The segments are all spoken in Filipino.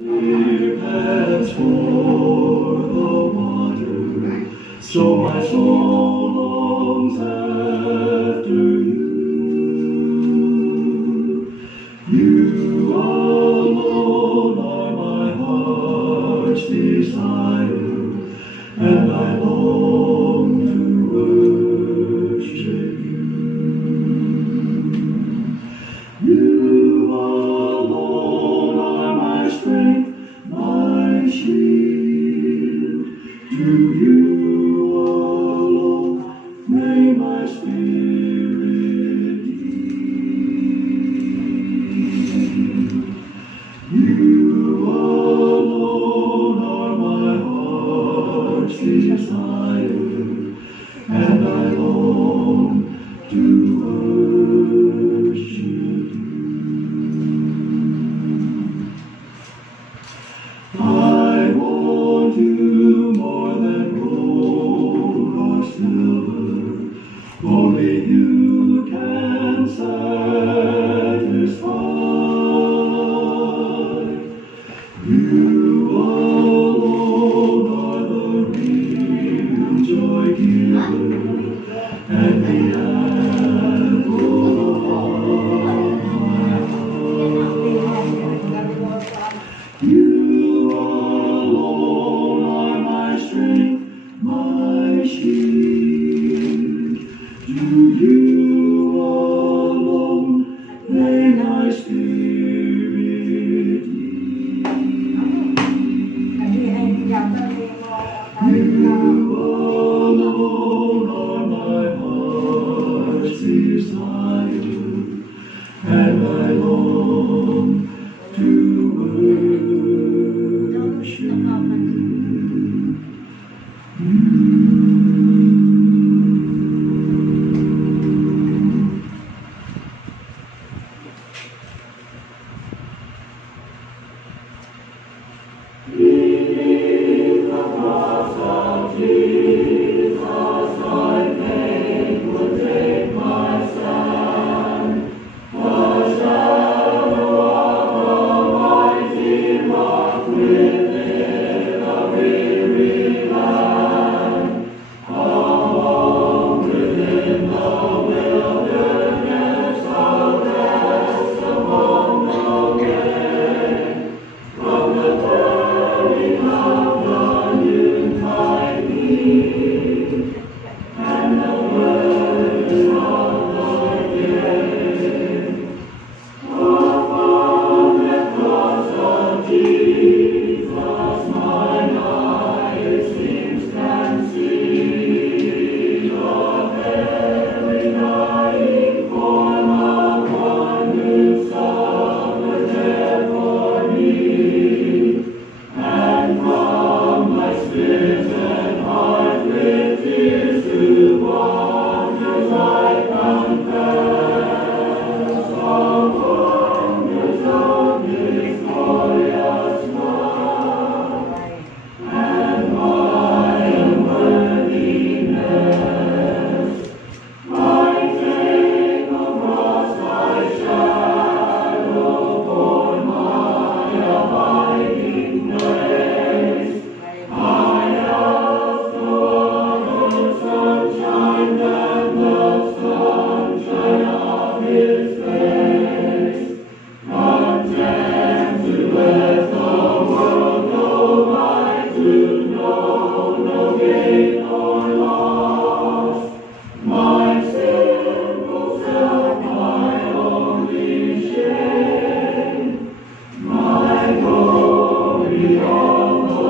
Pants for the water, so my soul longs after you. You alone are my heart's desire, and I long to worship you. You alone are my strength, my shield. To you alone may my spirit yield. You alone are my heart's desire, and I long to worship you. I want you more than gold or silver, only you can satisfy. You alone are the real joy giver, and the apple of my eye. You alone are my strength, my shield. To you alone may my spirit yield. You alone are my heart's desire, and I long to worship you. Beneath the cross of Jesus, I faith will take my stand. The shadow of the mighty rock within a weary land, alone within the wilderness, I'll rest among the way. From the turning of the noontide heat, and the burden of the day, upon the cross of Jesus, mine eyes seems can see the very dying form of one who suffered there for me. And from my smitten heart with tears to wonders I confess the wonders of His glorious love and my unworthiness. I take the cross thy shadow for my abiding place. I ask no other sunshine than the sunshine of His face. Content to let the world go by, to know no gain or loss. My sinful self, my only shame, my glory on the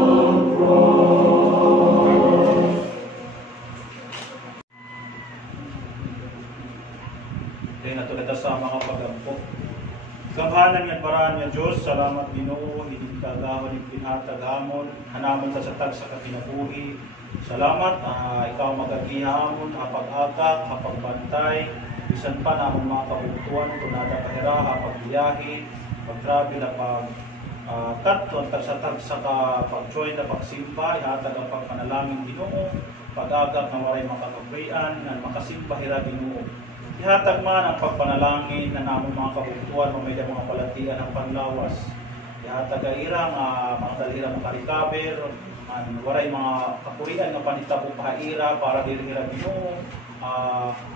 cross. Kaya natulad sa mga pagampo. Gamhanan nga paraan nga Diyos, salamat Ginoo, hindi kagahon ng pinhataghamon, hanaman ta sa tag sa kakinabuhi. Salamat, ikaw magagihamon, hapag-agak, hapag-bantay, bisan pa na among mga kabugtuan, tunada kahira, hapag-biyahe, pag-travel, hapag-tatlo, tag sa pag-join na pagsimba, ihatag ang pagpanalangin Ginoo, pag-agak na waray makakabrian, na makasimba hira Ginoo. Ihatag man ang pagpanalangin na namong mga kabuktuan, mamaya mga palatian ng panlawas. Ihatag ira nga mga dalira makarikaber, waray mga kapurian nga panitabo pahaira para dili-ira Ginoo.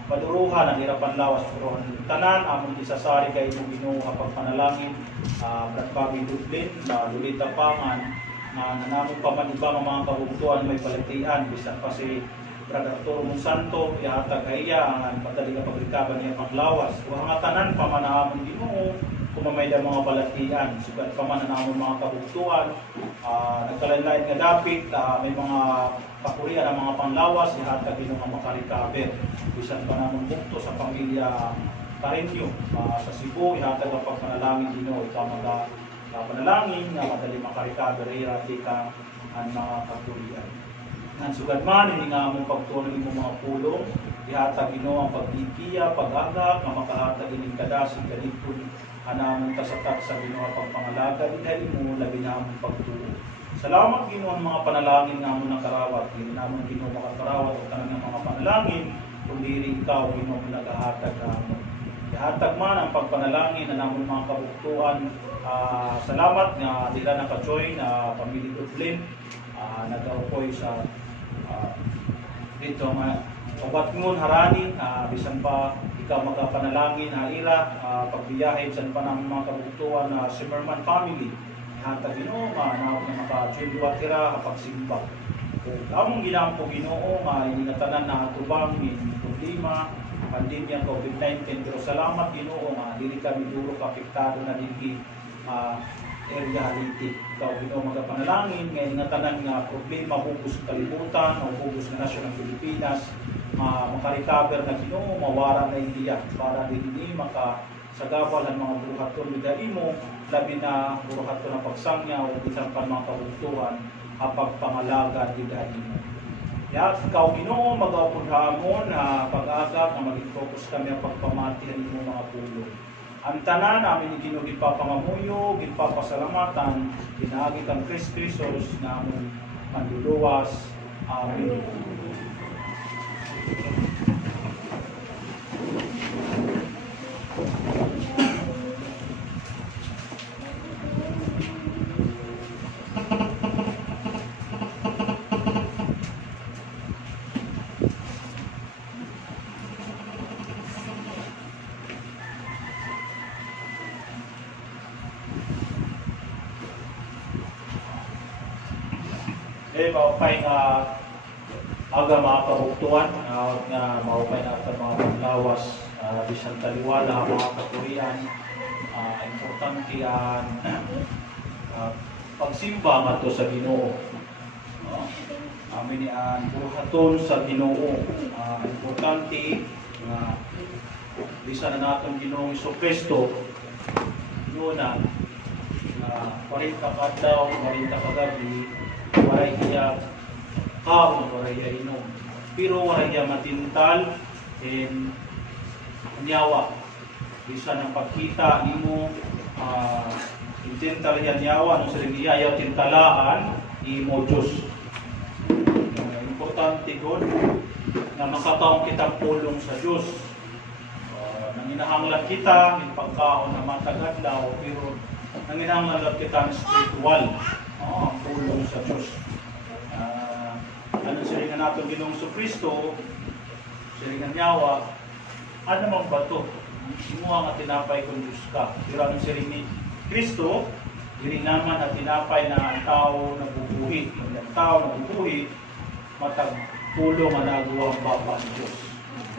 Paduruhan ang hirapan lawas pero tanan among isasari kay Ginoo nga pagpanalangin. Brad Bobby Dublin, Lolita Pangan, na nanamong pamaniba ng mga kabugtuan may palatian bisan pa si Brad Arturo Monsanto ihatag iya ang padali nga pagrikaban niya panglawas. Wa nga tanan pamanaamon Ginoo kumamay da mga balatian sugat pamananamon mga kabugtuan. Nagkalain-lain nga dapit may mga pakurian ang mga panglawas ihatag Ginoo nga makarikaber bisan pa namon bukto sa pamilya Karenyo sa Cebu ihatag ang pagpanalangin Ginoo ikaw panalangin nga madali makarikaber irati ka ang mga kapurian. Ang sugad man hindi nga among pagtuon ng mga pulong ihatag Ginoo ang pagbibiya pag-agak nga makahatag ining kadasig kadipon anamong kasatak sa Ginoo pagpangalaga dahil mo labi na among pagtuo. Salamat Ginoo ang mga panalangin nga among nakarawat hindi namon Ginoo makakarawat o tanang mga panalangin kundi ikaw Ginoo mo nagahatag namon. Ihatag man ang pagpanalangin na namon mga kabuktuan. Salamat nga dila naka-join pamilya Dublin. Nag-aupoy sa dito nga kabat ngon haranin bisan pa ikaw magapanalangin ira pagbiyahe bisan pa ng mga kabuktuan na Zimmerman family ihatag Ginoo nga naka-join duwa tira pagsimba. Among ginampo Ginoo nga iningatanan na atubang ni problema pandemya COVID-19 pero salamat Ginoo nga dili kami duro apektado na dinhi area haliti. Ikaw Ginoo magapanalangin nga ingatanan nga problema hugos kalibutan o hugos nga nasyon ng Pilipinas makarecover na Ginoo mawara na India para dinhi makasagabal ang mga buhaton midai mo labi na buhaton na pagsangya o bisan pa mga kabugtuhan pagpangalaga midai mo. Ya, ikaw Ginoo mag-aupod hamon pag-agak na maging focus kami ang pagpamatihan mo mga pulong. Ang tanan namin Ginoo gipapangamuyo, gipapasalamatan, pinaagi kang Kristo Jesus na among manluluwas. Amen. Maupay nga aga mga kabuktuan nga maupay na ito mga panglawas bisan taliwala mga kapurian importante ang pagsimba nga to sa Ginoo amin ang buhaton sa Ginoo importante nga bisan na naton Ginoong Jesucristo yun na 40 kadlaw 40 kagabi waray iya kaon, waray iya inom. Pero waray iya matintal and nyawa. Bisa ng pagkita imo intintal yan nyawa nung sila niyayaw tintalaan imo Diyos. Importante doon na makataong kitang pulong sa Diyos. Nanginahanglan kita ng pagkaon na matagadlaw pero nanginahanglan kita ng spiritual. Ang pulong sa Diyos. Ano siringan natin Ginoong Jesucristo, siringan nyawa, ano mang bato? Simuha nga tinapay kung Diyos ka. Pero anong siring ni Kristo, diri naman at tinapay na ang tao nabubuhi. Ang tao nabubuhi, matagpulong ang nagawa ang Baba ng Diyos.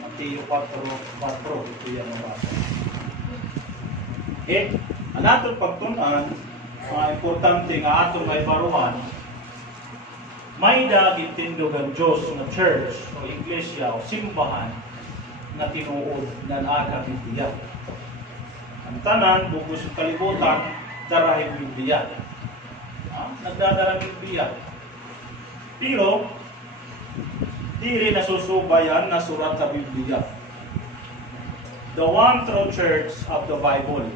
Mateo 4:4, ito yan ang basa. Ang atong pagtunan, mga importante nga atong may baruhan, may dagit tindog ang Diyos na church o iglesia o simbahan na tinuod na naga Biblia. Ang tanan, bugos ng kalibutan, darahing Biblia. Nagdadarang Biblia. Pero, di rin nasusubayan na surat sa Biblia. The one true church of the Bible.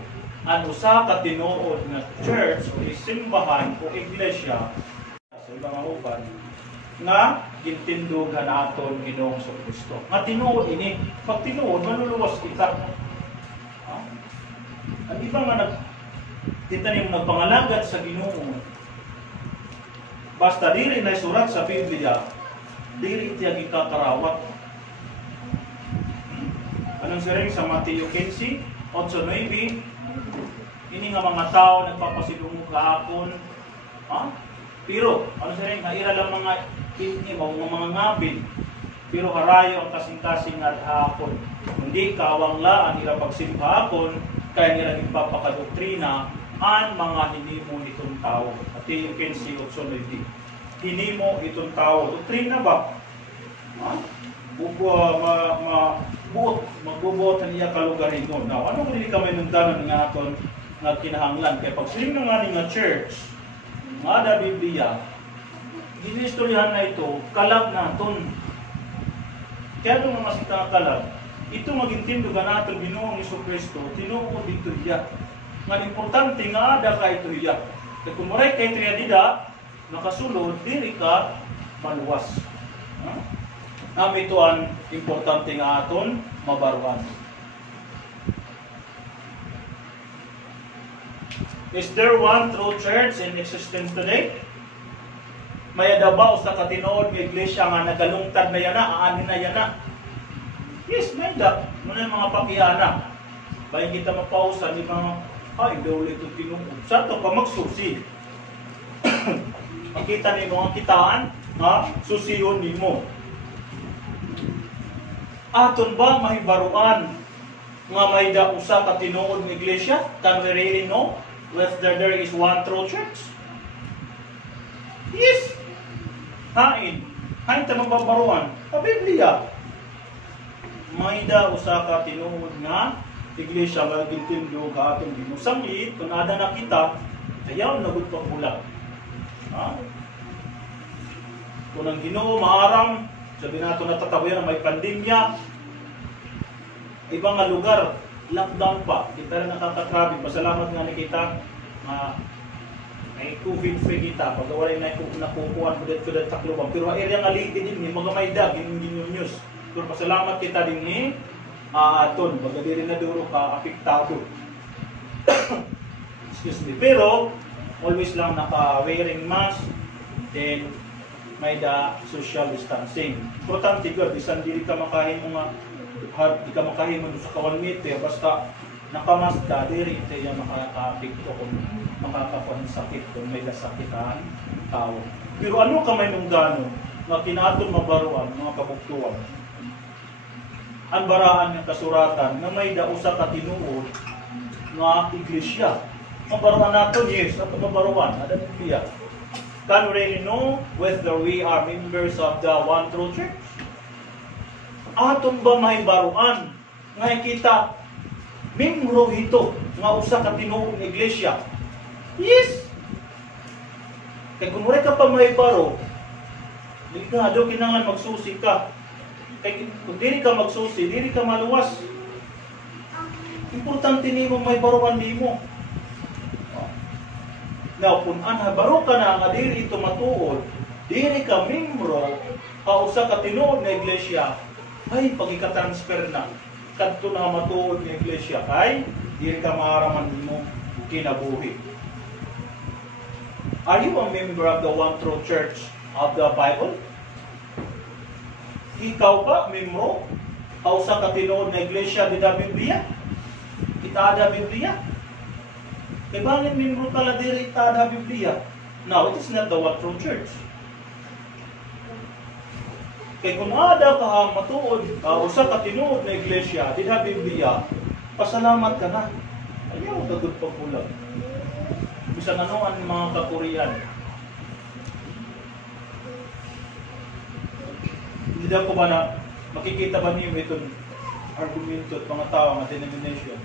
Ang usa ka tinuod na church o simbahan o iglesia sa ibang uban nga gintindog naton Ginoong Jesucristo. Nga tinuod ini, pag tinuod manluluwas kita. Ang iba nga Kita niyo nagpangalagat sa Ginoo. Basta diri na surat sa Biblia, diri itiya gikakarawat. Anong siring sa Mateo 15, 8-9, ini nga mga tao nagpapasilungo kahapon. Pero, ano siring, haira lang mga itni mo, mga ngabin. Pero harayo ang kasing-kasing at hapon. Hindi kawang laan nila pagsimhapon, kaya nila nagpapakadoktrina ang mga hinimo nitong tao. At you can see 8-9. Hinimo itong tao. Doktrina ba? Magbubuot niya kalugarin mo. Now, ano kung hindi kami nundanan nga aton nga kinahanglan? Kaya pag siling nga nga church, nga da Biblia, ginistoryahan na ito, kalag naton. Kaya nung mga sita kalag, ito magintindugan natin Ginoong Jesucristo, tinuod dito iya. Nga importante nga ada ka ito iya. Kaya kung maray kay triadida, nakasulod, diri ka maluwas. Ito ang importante nga aton mabaruan. Is there one true church in existence today? May adabaw sa katinood ng iglesia nga nagalungtad na yana, aanin na yana. Yes, may da. Muna yung mga pakiyana. Bayan kita mapausan, di mga, ay, daw ito tinuod. Sa ito pa magsusi. Makita ni mga kitaan, susiyon ni mo. Aton ba mahibaruan nga may da usa ka tinuod ng iglesia? Can we really know whether there is one true church? Yes. Hain ta mababaruan. Sa Biblia, may da usa ka tinuod nga iglesia nga gintindo ka atong ginusamit kung ada na kita, ayaw nagud pagbulag. Kung ang Ginoo maaram, sabi nato natataboyan na may pandemya, ibang nga lugar, lockdown pa. Kita rin nakakatrabi. Pasalamat nga ni kita, may COVID-free kita. Pag wala na nakukuhan mo dito sa Tacloban. Pero area nga litin din, mga may dag, news. Pero pasalamat kita din ni aton. Baga di rin na duro ka, apektado. Excuse me. Pero, always lang naka-wearing mask, then may da social distancing. Importante ko, bisan dili ka makahin mo nga, di ka makahin mo sa 1 meter, basta nakamask ka, diri ito yung makaka-apekto kung makakakuha ng sakit, kung may dasakit ang tao. Pero ano ka may nunggano, nga kinatong mabaruan, mga kabuktuan, ang baraan ng kasuratan, na may dausa ka tinuod, nga iglesia. Mabaruan nato, yes, ato mabaruan, ada Biblia. Can we really know whether we are members of the one true church? Aton ba may baruan nga kita membro ito nga usa ka tinuod nga iglesia? Yes. Kay kung wala ka pa may baro, ligado kinahanglan magsusi ka. Kay kung dili ka magsusi, dili ka maluwas. Importante nimo may baruan nimo. Now, kung baro ka na nga diri ito matuod, diri ka membro ka usa ka tinuod nga iglesia, ay pagika-transfer na kadto na matuod nga iglesia, kay diri ka maaraman nimo kinabuhi. Are you a member of the one true church of the Bible? Ikaw ba membro ka usa ka tinuod nga iglesia di da Biblia? Kita da Biblia? Kaya bakit membro ka la diri tada Biblia? Now, it is not the one true church. Kaya kung ada ka matuod, usa ka tinuod na iglesia, di da Biblia, pasalamat ka na. Ayaw, dagod pa pulang. Bisang ano ang mga kakurian. Hindi ko ba na, makikita ba niyo itong argumento at mga tao ng denomination?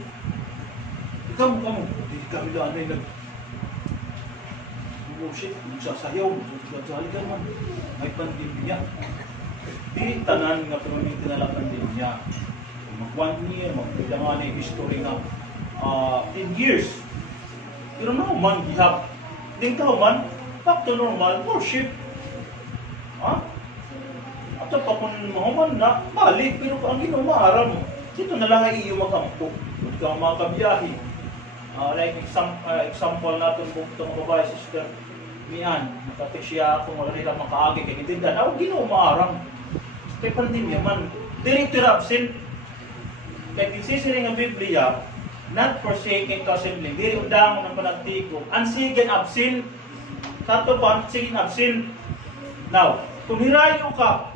Ikaw, hindi kami lang ay bullshit, nagsasayaw, nagsasali ka naman, may pandemya. Di tanan nga pamamitin na lang pandemya. Mag 1 year, magpilangan na yung history nga 10 years. Pero no man, gihap. Din ka man, back to normal, worship. At pa kung mahuman na, balik, pero ang ginumaaram mo. Dito na lang ay iyo makampo. Huwag kang makabiyahe. Like example natin kung itong babae, sister Mian, nakatik siya kung wala nila makaagi kay gitindan. Ako Ginoo maarang. Kay pandemya man, diri absent. Kay kisisiring ang Biblia, not forsaking to assembling, diri udang ng panagtiko. Ansigen absent. Kato pa ansigen absent. Now, kung hirayo ka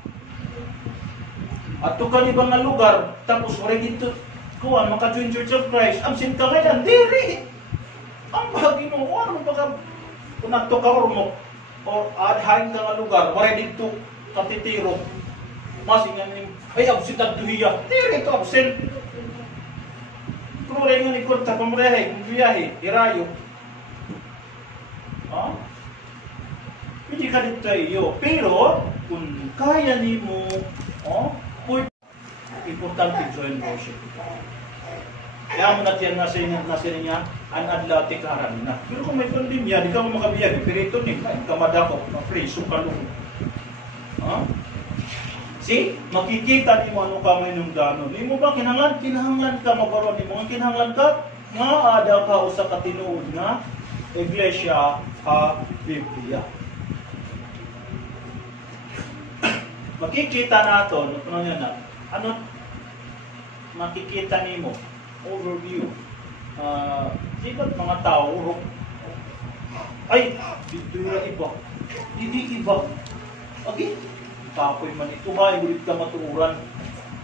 at to ka ibang nga lugar, tapos wala dito kuan maka-join Church of Christ, absent ka kailan, diri. Ang bahagi mo, ano baka kung nagto ka mo, o adhain ka nga lugar, wala dito katitiro, masingan yung, ay absent at duhiya, diri ito absent. Kung wala yung ikot sa pamrehe, kung biyahe, irayo. Ha? Hindi ka dito iyo. Pero, kung kaya ni mo, importante join worship. Kaya mo natin nasa niya, anadlati karan na. Pero kung may pandemya, di ka mo makabiyag, pero ito ni, kamadako, ma-preso ka lung. See, makikita ni mo ano ka may nung danon. Di mo ba kinahanglan ka mabaron ni mo? Kinahanglan ka, nga ada ka o sa katinuod nga, Iglesia ha Biblia. Makikita natin, ano makikita nimo overview. Di ba't mga tao ay, dito yung iba. Hindi iba. Okay? Kapoy man ito ba, ibulit ka matuuran.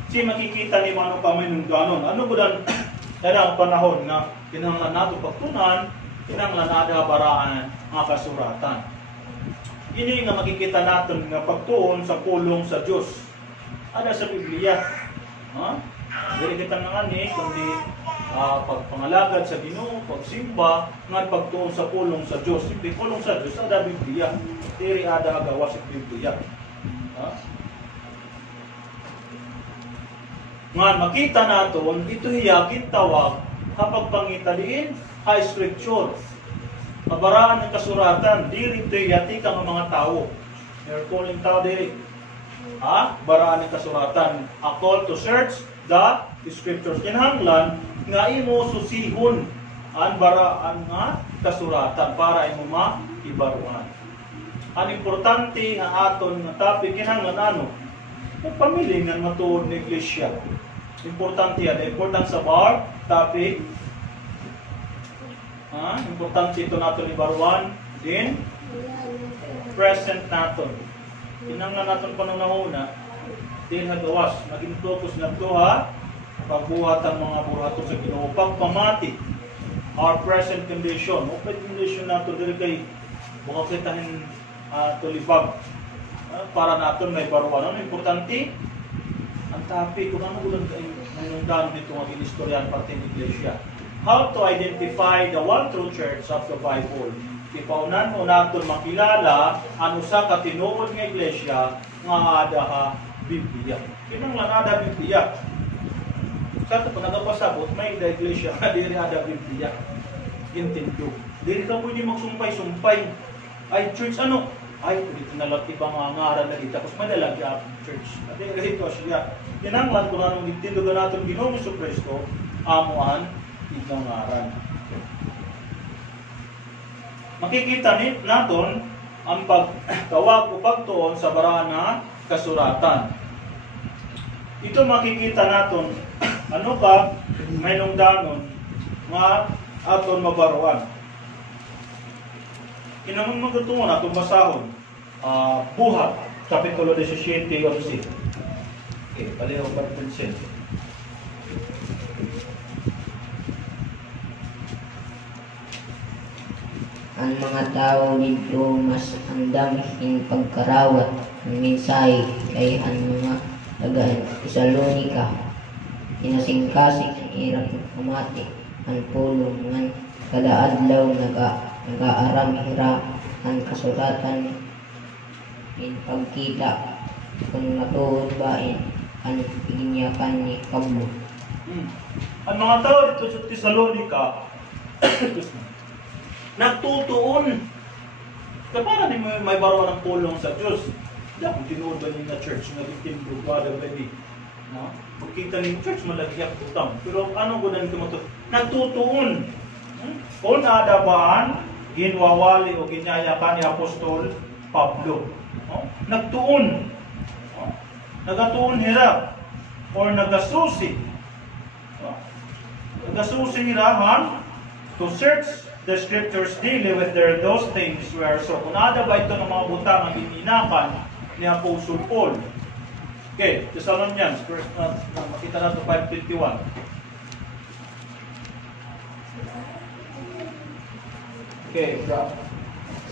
Kasi makikita ni ano pa may nung ganon. Ano ba dan? Yan ang panahon na kinahanglan nato pagtunan, kinahanglan nato baraan ang kasuratan. Ini nga makikita natin nga pagtuon sa pulong sa Diyos. Ada sa Biblia. Dili kita nga ni kundi pagpangalagad sa Ginoo, pagsimba, nga pagtuon sa pulong sa Diyos. Simple pulong sa Diyos ada Biblia. Diri ada agawas sa Biblia. Nga makita naton ito hiyagin tawag kapag pangitaliin high scripture. Kabaraan ng kasuratan, diri ito yati ka ng mga tao. You're calling tao diri. Baraan ng kasuratan. A call to search the scriptures. Kinahanglan nga imo susihon ang baraan nga kasuratan para imo maibaruan. Ang importante nga aton nga topic kinahanglan ano? Pamili nga matuod ng iglesia. Importante yan. Important sa bar topic. Importante ito natin ibaruan. Then present natin. Kinahanglan natin panunahuna. Din hagawas, naging focus na ito pagbuhat ang mga burato sa Ginoo, pagpamati our present condition. Open condition nato diri kay baka kitahin tulibag para naton may baruan. Ano importante? Ang topic kung ano ulan kay nanungdan dito ang inistoryan parte ng iglesia. How to identify the one true church of the Bible. Ipaunan mo naton makilala ano sa katinuod nga iglesia nga ada Biblia. Kinahanglan ada Biblia. Sa ito, kung nagpasabot, may da iglesia, diri ada Biblia. Intinto. Diri ka pwede magsumpay-sumpay. Ay, church ano? Ay, dito nalang ibang mga ngaran na dito. Tapos madalag yung church. At ito siya. Kinahanglan kung anong intinto natin Ginoo sa Kristo, amuan, ibang ngaran. Makikita natin ang pagtawag o pagtuon sa baraan na kasuratan. Ito makikita natin ano ka may nungdanon nga aton mabaruan. Kinamang magtutungon atong basahon. Buhat, Kapitulo 17, 11. Okay, paliho ba ito? Ang mga tao dito mas andam in pagkarawat ng mensahe kay ang mga taga-Tesalonika inasingkasing ang irang pamati ang pulong ng kada adlaw nag-aaram hira ang kasuratan in pagkita kung natuod ba ang iginyakan ni Pablo. Ang mga tao dito sa Tesalonika nagtutuon kapara ni may baruan ng pulong sa Diyos. Hindi akong tinuod ba niyo na church na itimbrog wala baby. Pagkita ni church malagyak utang. Pero ano ko na nito nagtutuon. Kung adabaan, ginwawali o ginyayakan ni Apostol Pablo. Nagtuon. Nagatuon hirap. Or nagasusi. Nagasusi hirahan to search the scriptures daily with those things where so. Kung adaba ito ng mga butang ang ininakan ni Apostle Paul. Okay, Thessalonians, first makita natin 5:51. Okay,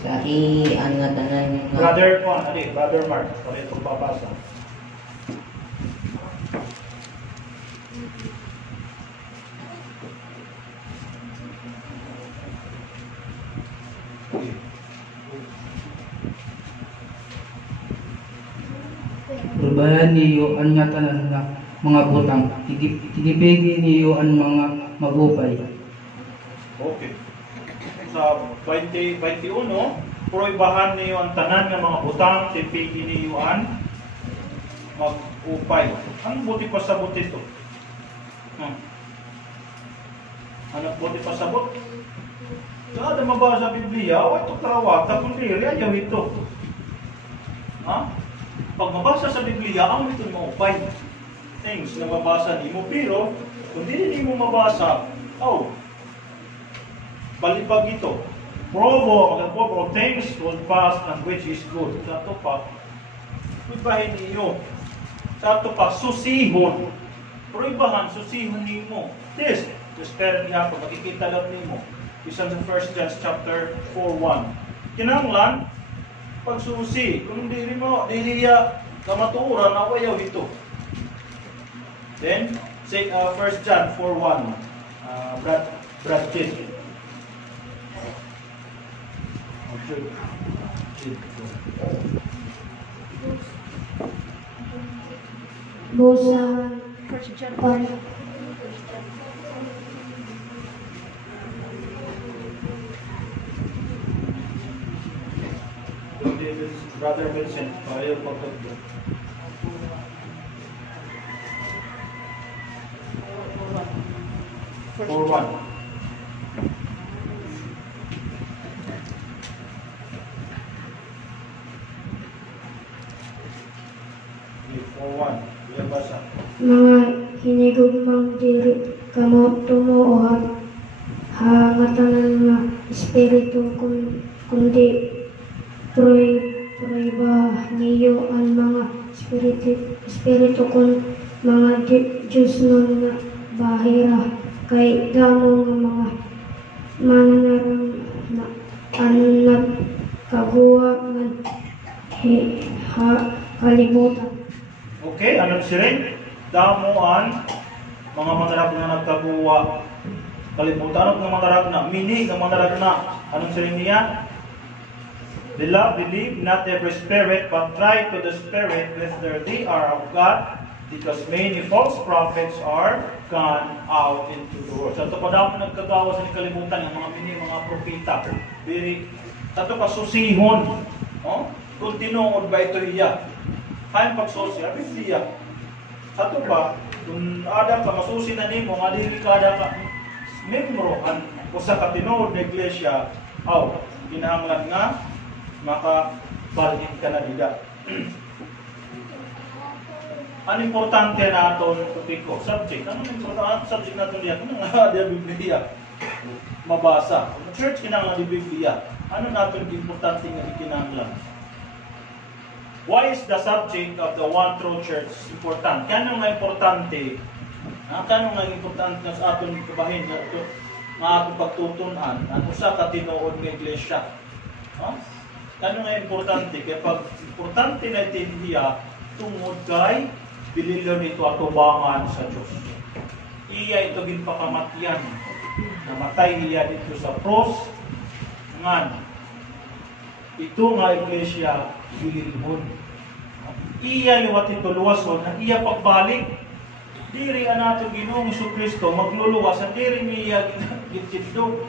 Sa iyan nga tanan nga Brother Mark, para ito papasa. Purbayan niyo ang nga tanan nga mga butang, tinipigi niyo ang mga magupay. Okay. Sa 21, proibahan niyo ang tanan ng mga butang, tipigi niyo ang mag-upay. Ang buti pa sabot ito? Ano buti pa sabot? Sa ada mabasa sa Biblia, ito tarawata, kundi ayaw ito. Pag mabasa sa Biblia, ang ito maupay. Things na mabasa ni mo, pero kung hindi mo mabasa, palipag ito. Provo, things will pass and which is good. Sa ito pa, ibahin niyo. Sa ito pa, susihon. Pero ibahan, susihon niyo mo. This, espera niya po, makikita lang niyo mo. Isang sa 1 John chapter 4:1. Kinanglan, pagsusi, kung hindi mo, diliya, kamaturan, awayaw ito. Then, say 1 John 4:1. Brad Kidd. Go sa 1 John 1. Brother Vincent, ayaw magkagdo. For one. Mga hinigugmang diri kamo tumuohan hangatanan nga espiritu kundi proiba niyo ang mga espiritu kun mga Diyos nun nga bahira kay damo nga mga mananarang na anak kaguwa nga kalibutan. Okay, anong siring? Damuan, mga mangarap na nagkaguwa. Kalibutan, anong mangarap na? Mini, ng mangarap na. Anong siring niya? Beloved, believe not every spirit, but try to the spirit whether they are of God, because many false prophets are gone out into the world. Sa ito pa daw nagkagawa sa kalibutan ng mga mini, mga propita. Sa ito pa susihon. Kung tinuod ba ito iya? Kaya pagsosya, Biblia. Sa ito pa, kung ada ka masusi na nimo, nga dili ka ada ka membro, o sa katinuod na iglesia, kinahanglan nga, makabalhin ka na nila. Ano importante na itong topiko? Subject. Ano importante subject na ito niya? Kung nga di Biblia mabasa. Kung church kinahanglan di Biblia, ano na itong importante nga ikinahanglan? Why is the subject of the one true church important? Kano nga importante? Kano nga importante na sa aton kabahin na ito nga atong pagtutunan ang usa ka tinuod nga iglesia? Kano nga importante? Kaya pag importante na itindiya tungod kay bililyon ito atubangan sa Diyos. Iya ito ginpakamatyan. Namatay iya dito sa cross. Ngan, ito nga iglesia bililhon. Iya liwat ito luwason na iya pagbalik. Diri nato Ginoong Jesucristo magluluwas at diri niya gintindog.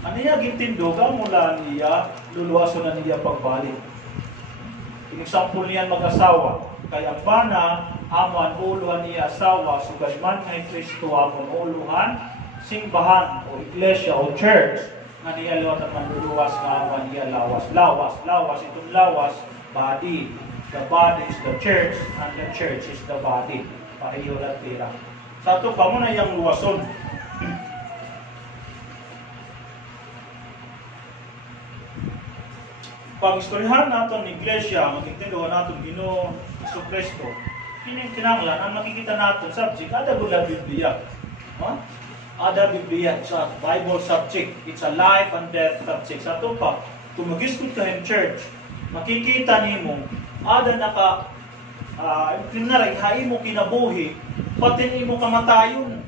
Ano niya gintindog? Mula niya luluwason na niya pagbalik. Example niyan mag-asawa. Kaya bana aman uluhan niya asawa sugad man kay Kristo amon uluhan simbahan o iglesia o church nga niya liwat at manluluwas nga niya lawas. Itong lawas, body. The body is the church and the church is the body. Pareho lang tira. Sa ito pa mo na yung luwason. Pag istoryahan natin ng iglesia, magigtinduhan natin Ginoo Jesucristo, kinanglan, ang makikita natin subject, ada gula Biblia. Huh? Ada Biblia, it's a Bible subject. It's a life and death subject. Sa ito pa, kung mag-iskud ka in church, makikita nimo ada naka kinaray, hain mo kinabuhi, pati nimo kamatayon.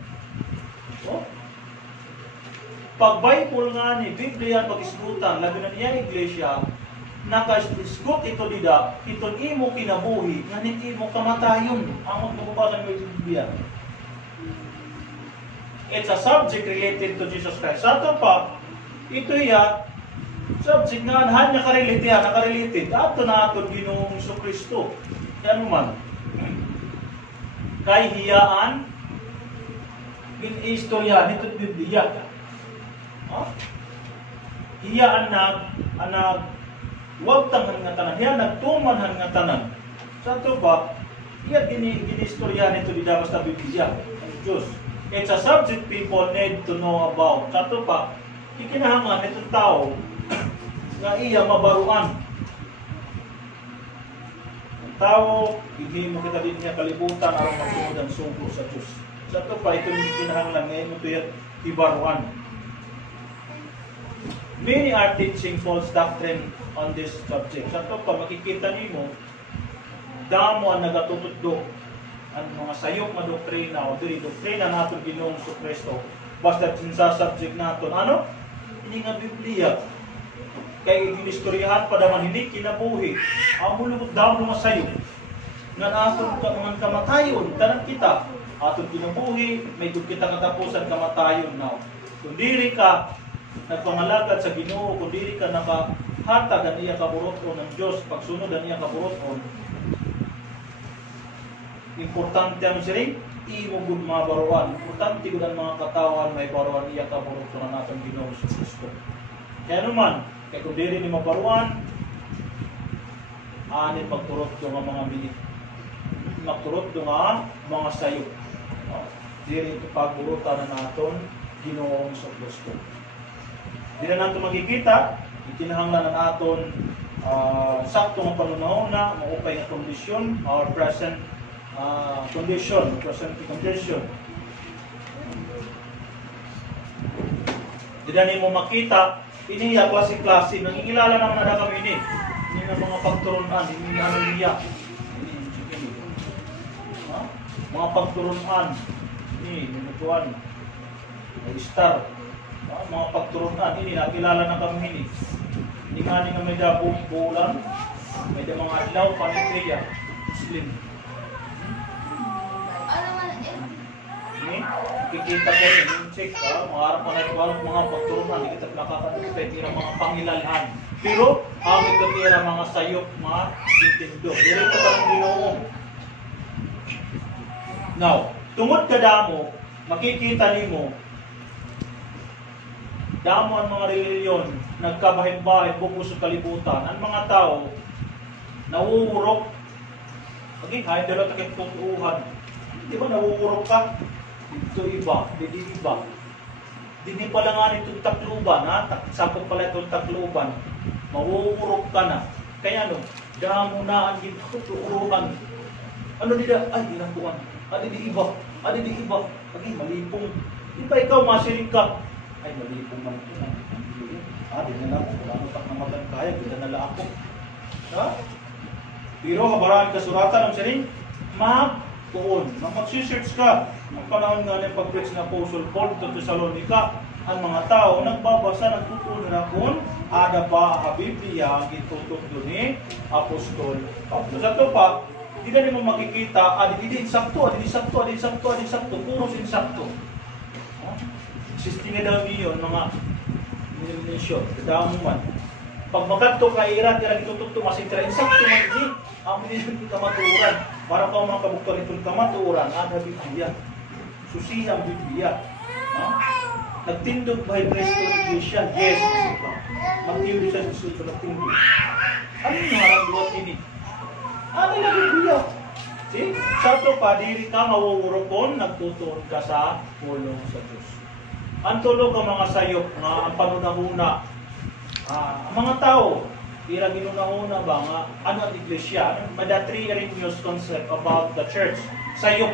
Oh? Pag Bible nga ni, Biblia pag-isgutan, labi na niya iglesia, naka-isgut ito dida, ito imo kinabuhi, nga hindi mo kamatayon. Ang magbubasan mo yung Biblia. It's a subject related to Jesus Christ. Sa ito pa, ito subject nga, nakarelated. Ato na ato Ginoong Jesucristo. Yan man. Kay hiyaan, in-istorya, nito Biblia. Hiyaan huwag tangan nga tanan. Hiyaan nagtumanhan nga tanan. Sa ito ba, iya in-istorya nito di dapat sa Biblia. Ang Diyos. It's a subject people need to know about. Sa ito pa, ikinahangan itong tao nga iya mabaruan. Ang tao, hindi mo kita din niya kalibutan aron magsunod ang sugo sa Diyos. Sa ito pa, ito yung kinahanglan ngayon mo ito ibaruan. Many are teaching false doctrine on this subject. Sa ito pa, makikita niyo damo ang nagatutudlo ang mga sayok na doktrina o diri doktrina natin Ginoong Jesucristo. Basta sa subject natin, ano? Hindi nga Biblia. Kaya inistoryahan pa naman hindi kinabuhi. Ang mulubot daw mga sayok. Nga natin mga kamatayon, tanan kita. Aton kinabuhi, may good kita katapusan kamatayon now. Kung diri ka nagpangalagad sa Ginoo, kung diri ka nakahatag ang iya kaburoton ng Diyos, pagsunod ang iya kaburoton, importante ang siring, imo gud mga baruan. Importante gud ang mga katawan may baruan iya kaburoton na natin Ginoong Jesucristo. Kaya naman, kaya kung diri ni mabaruan, anin magturot yung mga minit. Magturot yung mga sayo. Diri ito pagburutan na natin Ginoong Jesucristo. Di na natin makikita, itinahanglan na natin sakto ng panunahon na maupay na kondisyon, our present condition. Di na mo makita, ini klase-klase, nangingilala naman na kami ini. Ini na mga pagturunan, ini na niya. Mga pagturunan, ini, minutuan, star. Mga pagturunan, ini nakilala na kami ini. Hindi nga may dabong bulan, may mga adlaw, panitriya, Muslim. Ini, kikita ko yung check, mga harap mga pagturunan, hindi kita nakakatipet, mga pangilalhan. Pero, ang ikatira mga sayok, mga intindo. Dito ka lang Ginoo. Now, tungod ka damo, makikita nimo damo ang mga reliyon, nagkabahin-bahin, bukos sa kalibutan. Ang mga tao, nawuurok. Okay, hayin dala takit tutuuhan. Di ba nawuurok ka? Ito iba, hindi iba. Dini pala nga nitong takluban, ha? Sakot pala itong takluban. Mawuurok ka na. Kaya ano, damo na ang tutuuhan. Ano nila? Ay, ginagawan. Adi di iba. Okay, malipong. Di ba ikaw masiring ka? Ay, malipong man ito na. Di na lang. Wala mo tak na magkaya. Bila na lang ako. Ha? Pero kabaraan kasuratan ng siring, magtuon. Nang magsisearch ka, ang panahon nga ng pag-preach na Apostle Paul to Thessalonica, ang mga tao nagbabasa, nagtutunan na kung ada ba ang Biblia ang itutok doon ni Apostol Pablo. Sa ito pa, hindi na mo makikita, adi insakto, puro insakto. Existing na daw niyon, mga denomination, daw mo man. Pag magkanto ka irat, itutok to masitra, insakto man di, ang minilin kamaturan. Para pa mga kabuktan itong kamaturan, ada Biblia. Susi ang Biblia. Ha? Nagtindog ba Kristo ng Iglesia? Yes. Matindi sa Jesus na nagtindog. Ano yung harap ini? Ano yung Biblia? See? Sato pa, diri ka mawawurokon, nagtutuon ka sa pulong sa Diyos. Ang tulog ang mga sayop nga ang panunahuna. Ang mga tao, ira ginunahuna ba nga ano ang iglesia? May the three erroneous concept about the church. Sayop.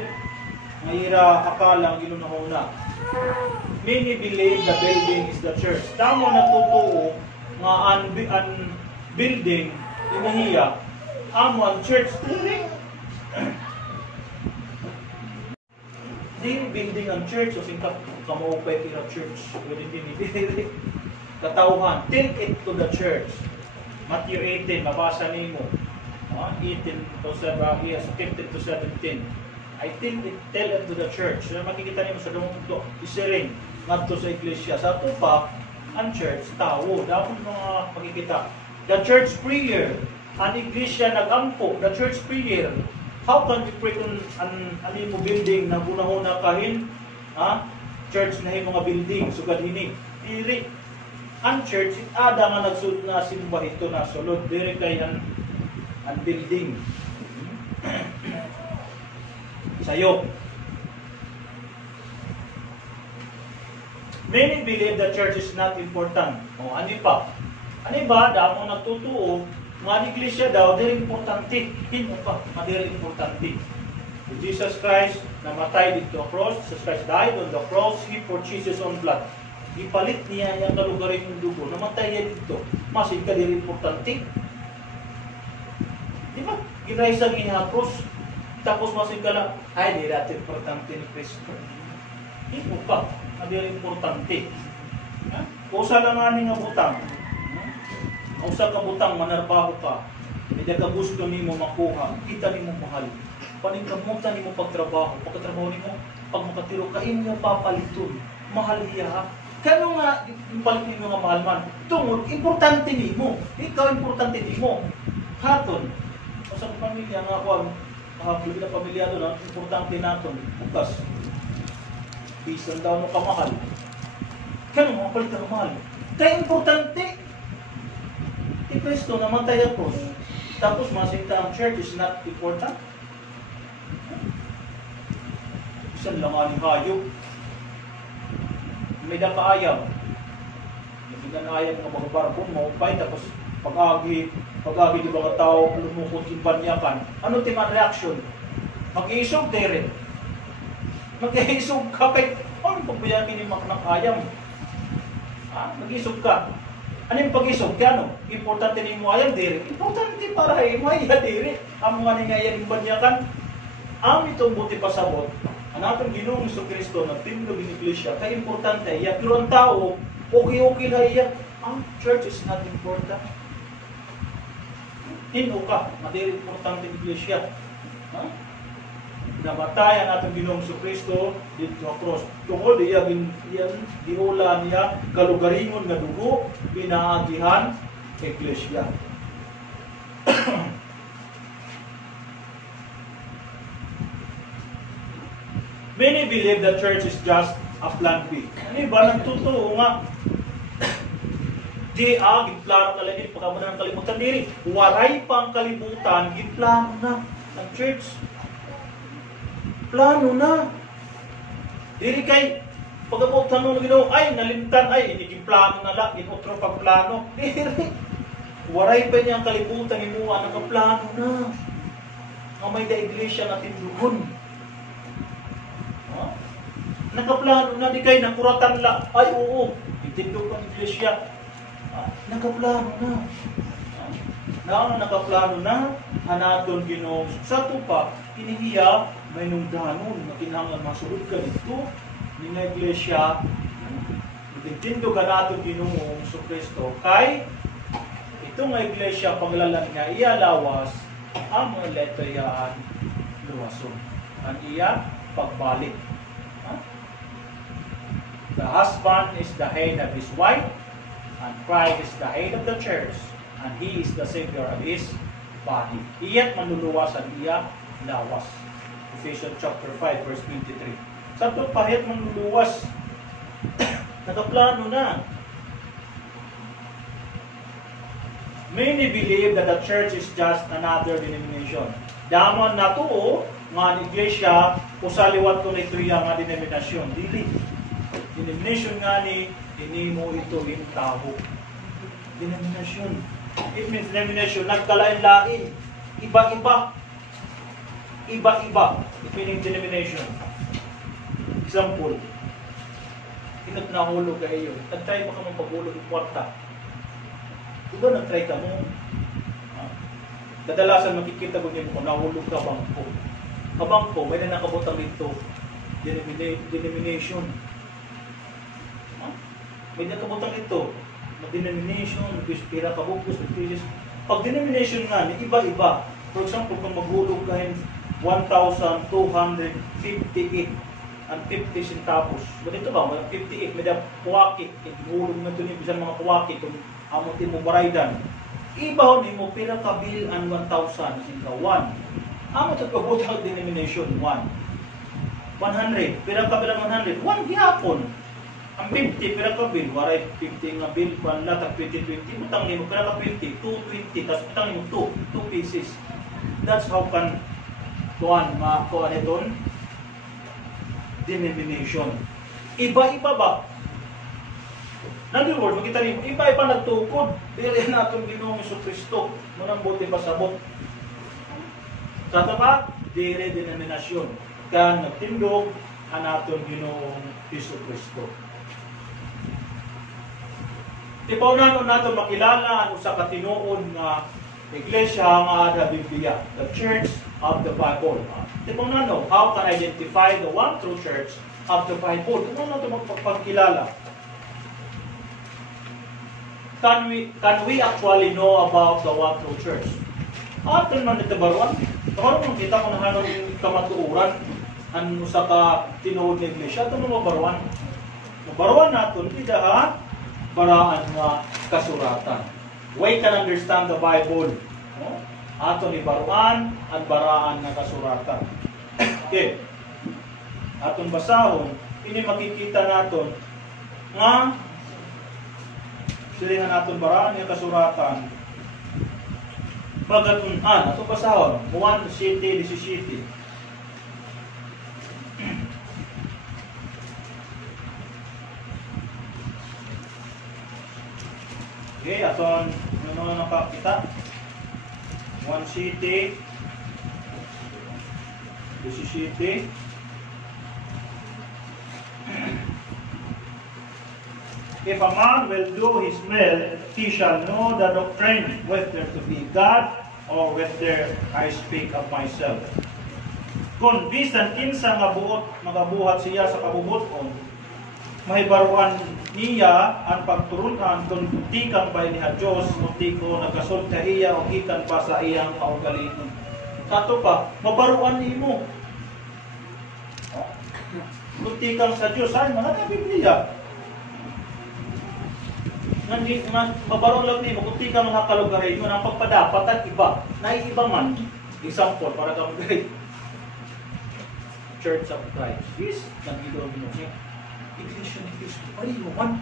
Nga ira akalang ginunahuna. Many believe the building is the church. Tamo nagtutuo nga ang building inahiya amo ang church. Di building ang church o singkap kamuupay kira church. Pwede din katauhan. Take it to the church. Matthew 18, mabasa nimo. 18 to 15 to 17. I think it tell it to the church. So, makikita nimo sa dumong to. Isiring ngadto sa iglesia. Sa ato pa, ang church, tao. Dapat mga makikita. The church prayer. Ang iglesia nagampo. The church prayer. How can we pray kung ano mo building na bunahuna kahin? Church na yung mga building. Sugad hini. Diri. Ang church, ada nga nagsud na simba ito na sulod. Diri kay ang building. Sayo. Many believe the church is not important. Ano pa? Ano ba? Damo nagtutuo. Mga iglesia daw, diri importante. Hindi pa, diri importante. Jesus Christ namatay dito sa cross. Jesus Christ died on the cross. He purchased His own blood. Ipalit niya yung kalugarin ng dugo. Namatay niya dito. Masin ka diri importante. Di ba? Ginaisang niya cross. Tapos masin ka lang, ay, diri at importante ni Kristo. Hindi pa, diri importante. Kusa lang nga nga butang. Usa ka butang manarbaho ka, hindi ka gusto nimo makuha, kita nimo mahal. Paningkamutan nimo pagtrabaho, pagkatrabaho nimo, pag makatiro ka inyo papaliton, mahal iya. Kano nga ipalit nimo nga mahal man? Tungod importante nimo, ikaw importante nimo. Haton, sa pamilya nga ako, na pamilya doon, importante naton, bukas. Bisan daw mo kamahal. Kano nga palit ang mahal? Kaya importante. Si Kristo namatay ang cross. Tapos masinta ang church is not important. Isan lang aning hayop. May nakaayam. May nakaayam ng mga barbon, maupay, tapos pag-agi di mga tao, lumukot yung banyakan. Ano timan reaction? Mag-iisog dire. Mag-iisog ka kay, ano pagbayagin ni maknakayam? Mag-iisog ka. Ano yung pag-isog? Kaya ano? Importante ni mo ayam diri. Importante para ay mo ay diri. Ang mga nangyayari ng banyakan. Ang itong buti pasabot. Ang atong Ginoong Jesucristo na tindog ng iglesia. Kaya importante. Iya. Pero ang tao, okay na iya. Ang church is not important. Hino ka. Madiri importante ng iglesia. Namatay ang atong Ginoong Jesucristo dito sa cross. Tungod iya diula niya kalugaringon nga dugo pinaagihan iglesia. Many believe the church is just a plan B. Ano ba nagtotoo nga? Di gitplano na lang pagkamuna ng kalibutan diri. Waray pang kalibutan, gitplano na ang church. Plano na. Diri kay pagabot tanong ng Ginoo, ay nalimtan ay hindi plano na lang, inotro pag plano. Diri. Waray pa niya ang kalibutan ni mo nakaplano na. Nga may da iglesia natin dugon. Nakaplano na di kay nakuratan la. Ay oo, itindog ang iglesia. Nakaplano na. Nakaplano na hanaton Ginoo. Sa tupa inihiya may nungdanon na kinahanglan masulod ka dito ni nga iglesia. Itindog ka natin Ginoong Jesucristo kay ito nga iglesia panglalan nga iya lawas ang mga letrayaan luwason. Ang iya pagbalik. The husband is the head of his wife and Christ is the head of the church and He is the Savior of His body. Iya't manluluwas ang iya lawas. Ephesians chapter 5 verse 23. Sa ito pahit manluluwas Nakaplano na. Many believe that the church is just another denomination. Daman na to, nga iglesia, usaliwat ko na ito nga denominasyon. Dili. Denomination nga ni, hindi mo ito yung taho. Denominasyon. It means denomination, nagkalain-lain. Iba-iba. Iba-iba. It meaning denomination. Example. Inot na hulog kayo. Nag-try mo ka mong paghulog ng kwarta. Diba nag-try ka mo? Kadalasan makikita ko niyo kung nahulog ka bangko. Kabangko, may na nakabutang dito. Denomination. May nakabutang dito. Denomination, pira kabukos, pag denomination nga, iba-iba. For example, kung maghulog kayo 1,258 and 50 centavos. Ganito ba? 58, may da puwaki. Hulog na ito niya, bisan mga puwaki, kung amutin mo baraydan. Ibaw ni mo, pira kabil ang 1,000, singka 1. Amot at pagbutak denomination, 1. 100, pira kabil ang 100, 1 hiyapon. Ang 50, pira kabil, waray 50 nga bil, panlatag 20-20, utang ni mo, pira ka 20, 220, tapos utang ni mo 2 pieces. That's how can kuhan iton denomination. Iba-iba ba? Nandun word, makita niyo, iba-iba nagtukod. Dili natin Ginoong Jesucristo. Munang buti pasabot. Sa tapat, dili denominasyon. Kan nagtindog, anaton Ginoong Jesucristo. Tipawnanon natin makilala ano sa katinuon nga iglesia nga ada Biblia, the Church of the Bible. Tipawnanon, how can identify the one true church of the Bible? Tipawnanon natin magpagkilala. Can we actually know about the one true church? Aton man ito baruan. Karon man kita kung nahanong kamatuoran ano sa katinuod ng iglesia, ito mo mabaruan. Mabaruan natin, tidak baraan nga kasuratan. We can understand the Bible. No? Ato ni baruan at baraan nga kasuratan. Okay. Aton basahon, ini makikita naton nga silingan naton baraan nga kasuratan. Pagkatunan, ato basahon, 1:17. Okay, aton ano nakakita? 1:17. If a man will do his will, he shall know the doctrine, whether to be God or whether I speak of myself. Kung bisan kinsa nga buot magabuhat siya sa kabubuton, mahibaruan niya ang pagturunan kung tikang ba niya Diyos o tiko nagasulta iya o ikan pa sa iyang kaugalingon. Kato pa, mabaruan nimo. Kung tikang sa Diyos, ay mga na Biblia. Mabaruan lang nimo, kung tikang mga kalugarin mo, ang pagpadapat at iba, naiiba man. Example, para kang Church of Christ. Yes, nag-idol mo siya. Iglesia ni Cristo. Ay, mo man.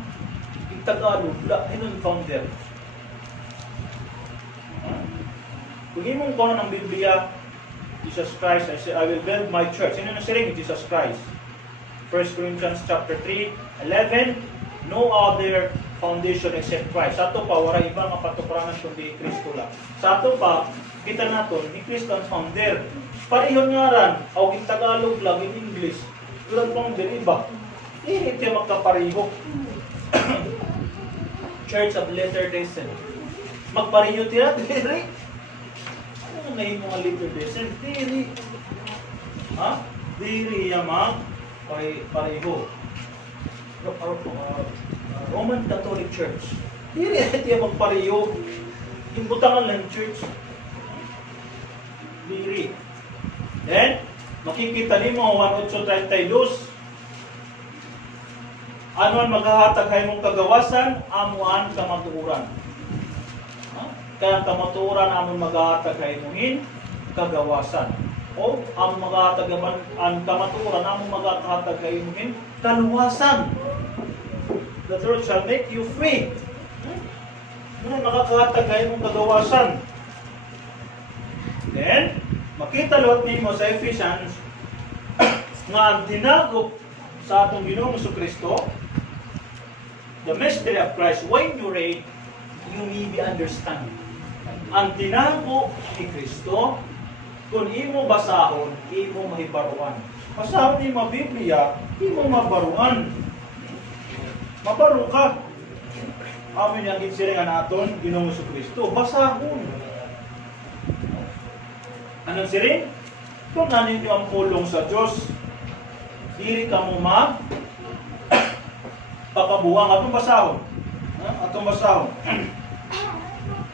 Tagalog, hinun founder. Kung imong kono ng Biblia, Jesus Christ, I say, I will build my church. Sino na siring? Jesus Christ. 1 Corinthians chapter 3:11, no other foundation except Christ. Sa ato pa, wala iba nga patukurangan kundi Kristo lang. Sa ato pa, kita naton ni Kristo ang founder. Parihon nga ran, o in Tagalog lang, in English. Ilan founder, iba. Hindi siya magkapariho. Church of Latter-day Saints. Magpariho tira, diri. Ano na yung mga Latter-day Saints? Diri. Ha? Diri yung magpariho. Roman Catholic Church. Diri siya magpariho. Yung butangan lang church. Diri. Then, makikita ni mo 1:8:32. Ano ang maghahatag ay mong kagawasan, amuan kamatuuran. Kaya kamatuuran amon maghahatag ay mongin kagawasan. O ang maghahatag ang kamatuuran amon maghahatag ay mongin kaluwasan. The Lord shall make you free. Muna nakakahatag kayo mong kagawasan. Then, makita lot nimo sa Ephesians nga ang tinago sa atong Ginoong Kristo, the mystery of Christ, when you read, you may be understand. Ang tinago ni Kristo, kung imo basahon, imo mahibaruan. Basahon imo Biblia, imo mabaruan. Mabaro ka. Amin yung gitsiringan natin, Ginoong Kristo, basahon. Anong siring? Kung naninyo ang pulong sa Diyos, diri ka mo pakabuang atong basahon. Atong basahon.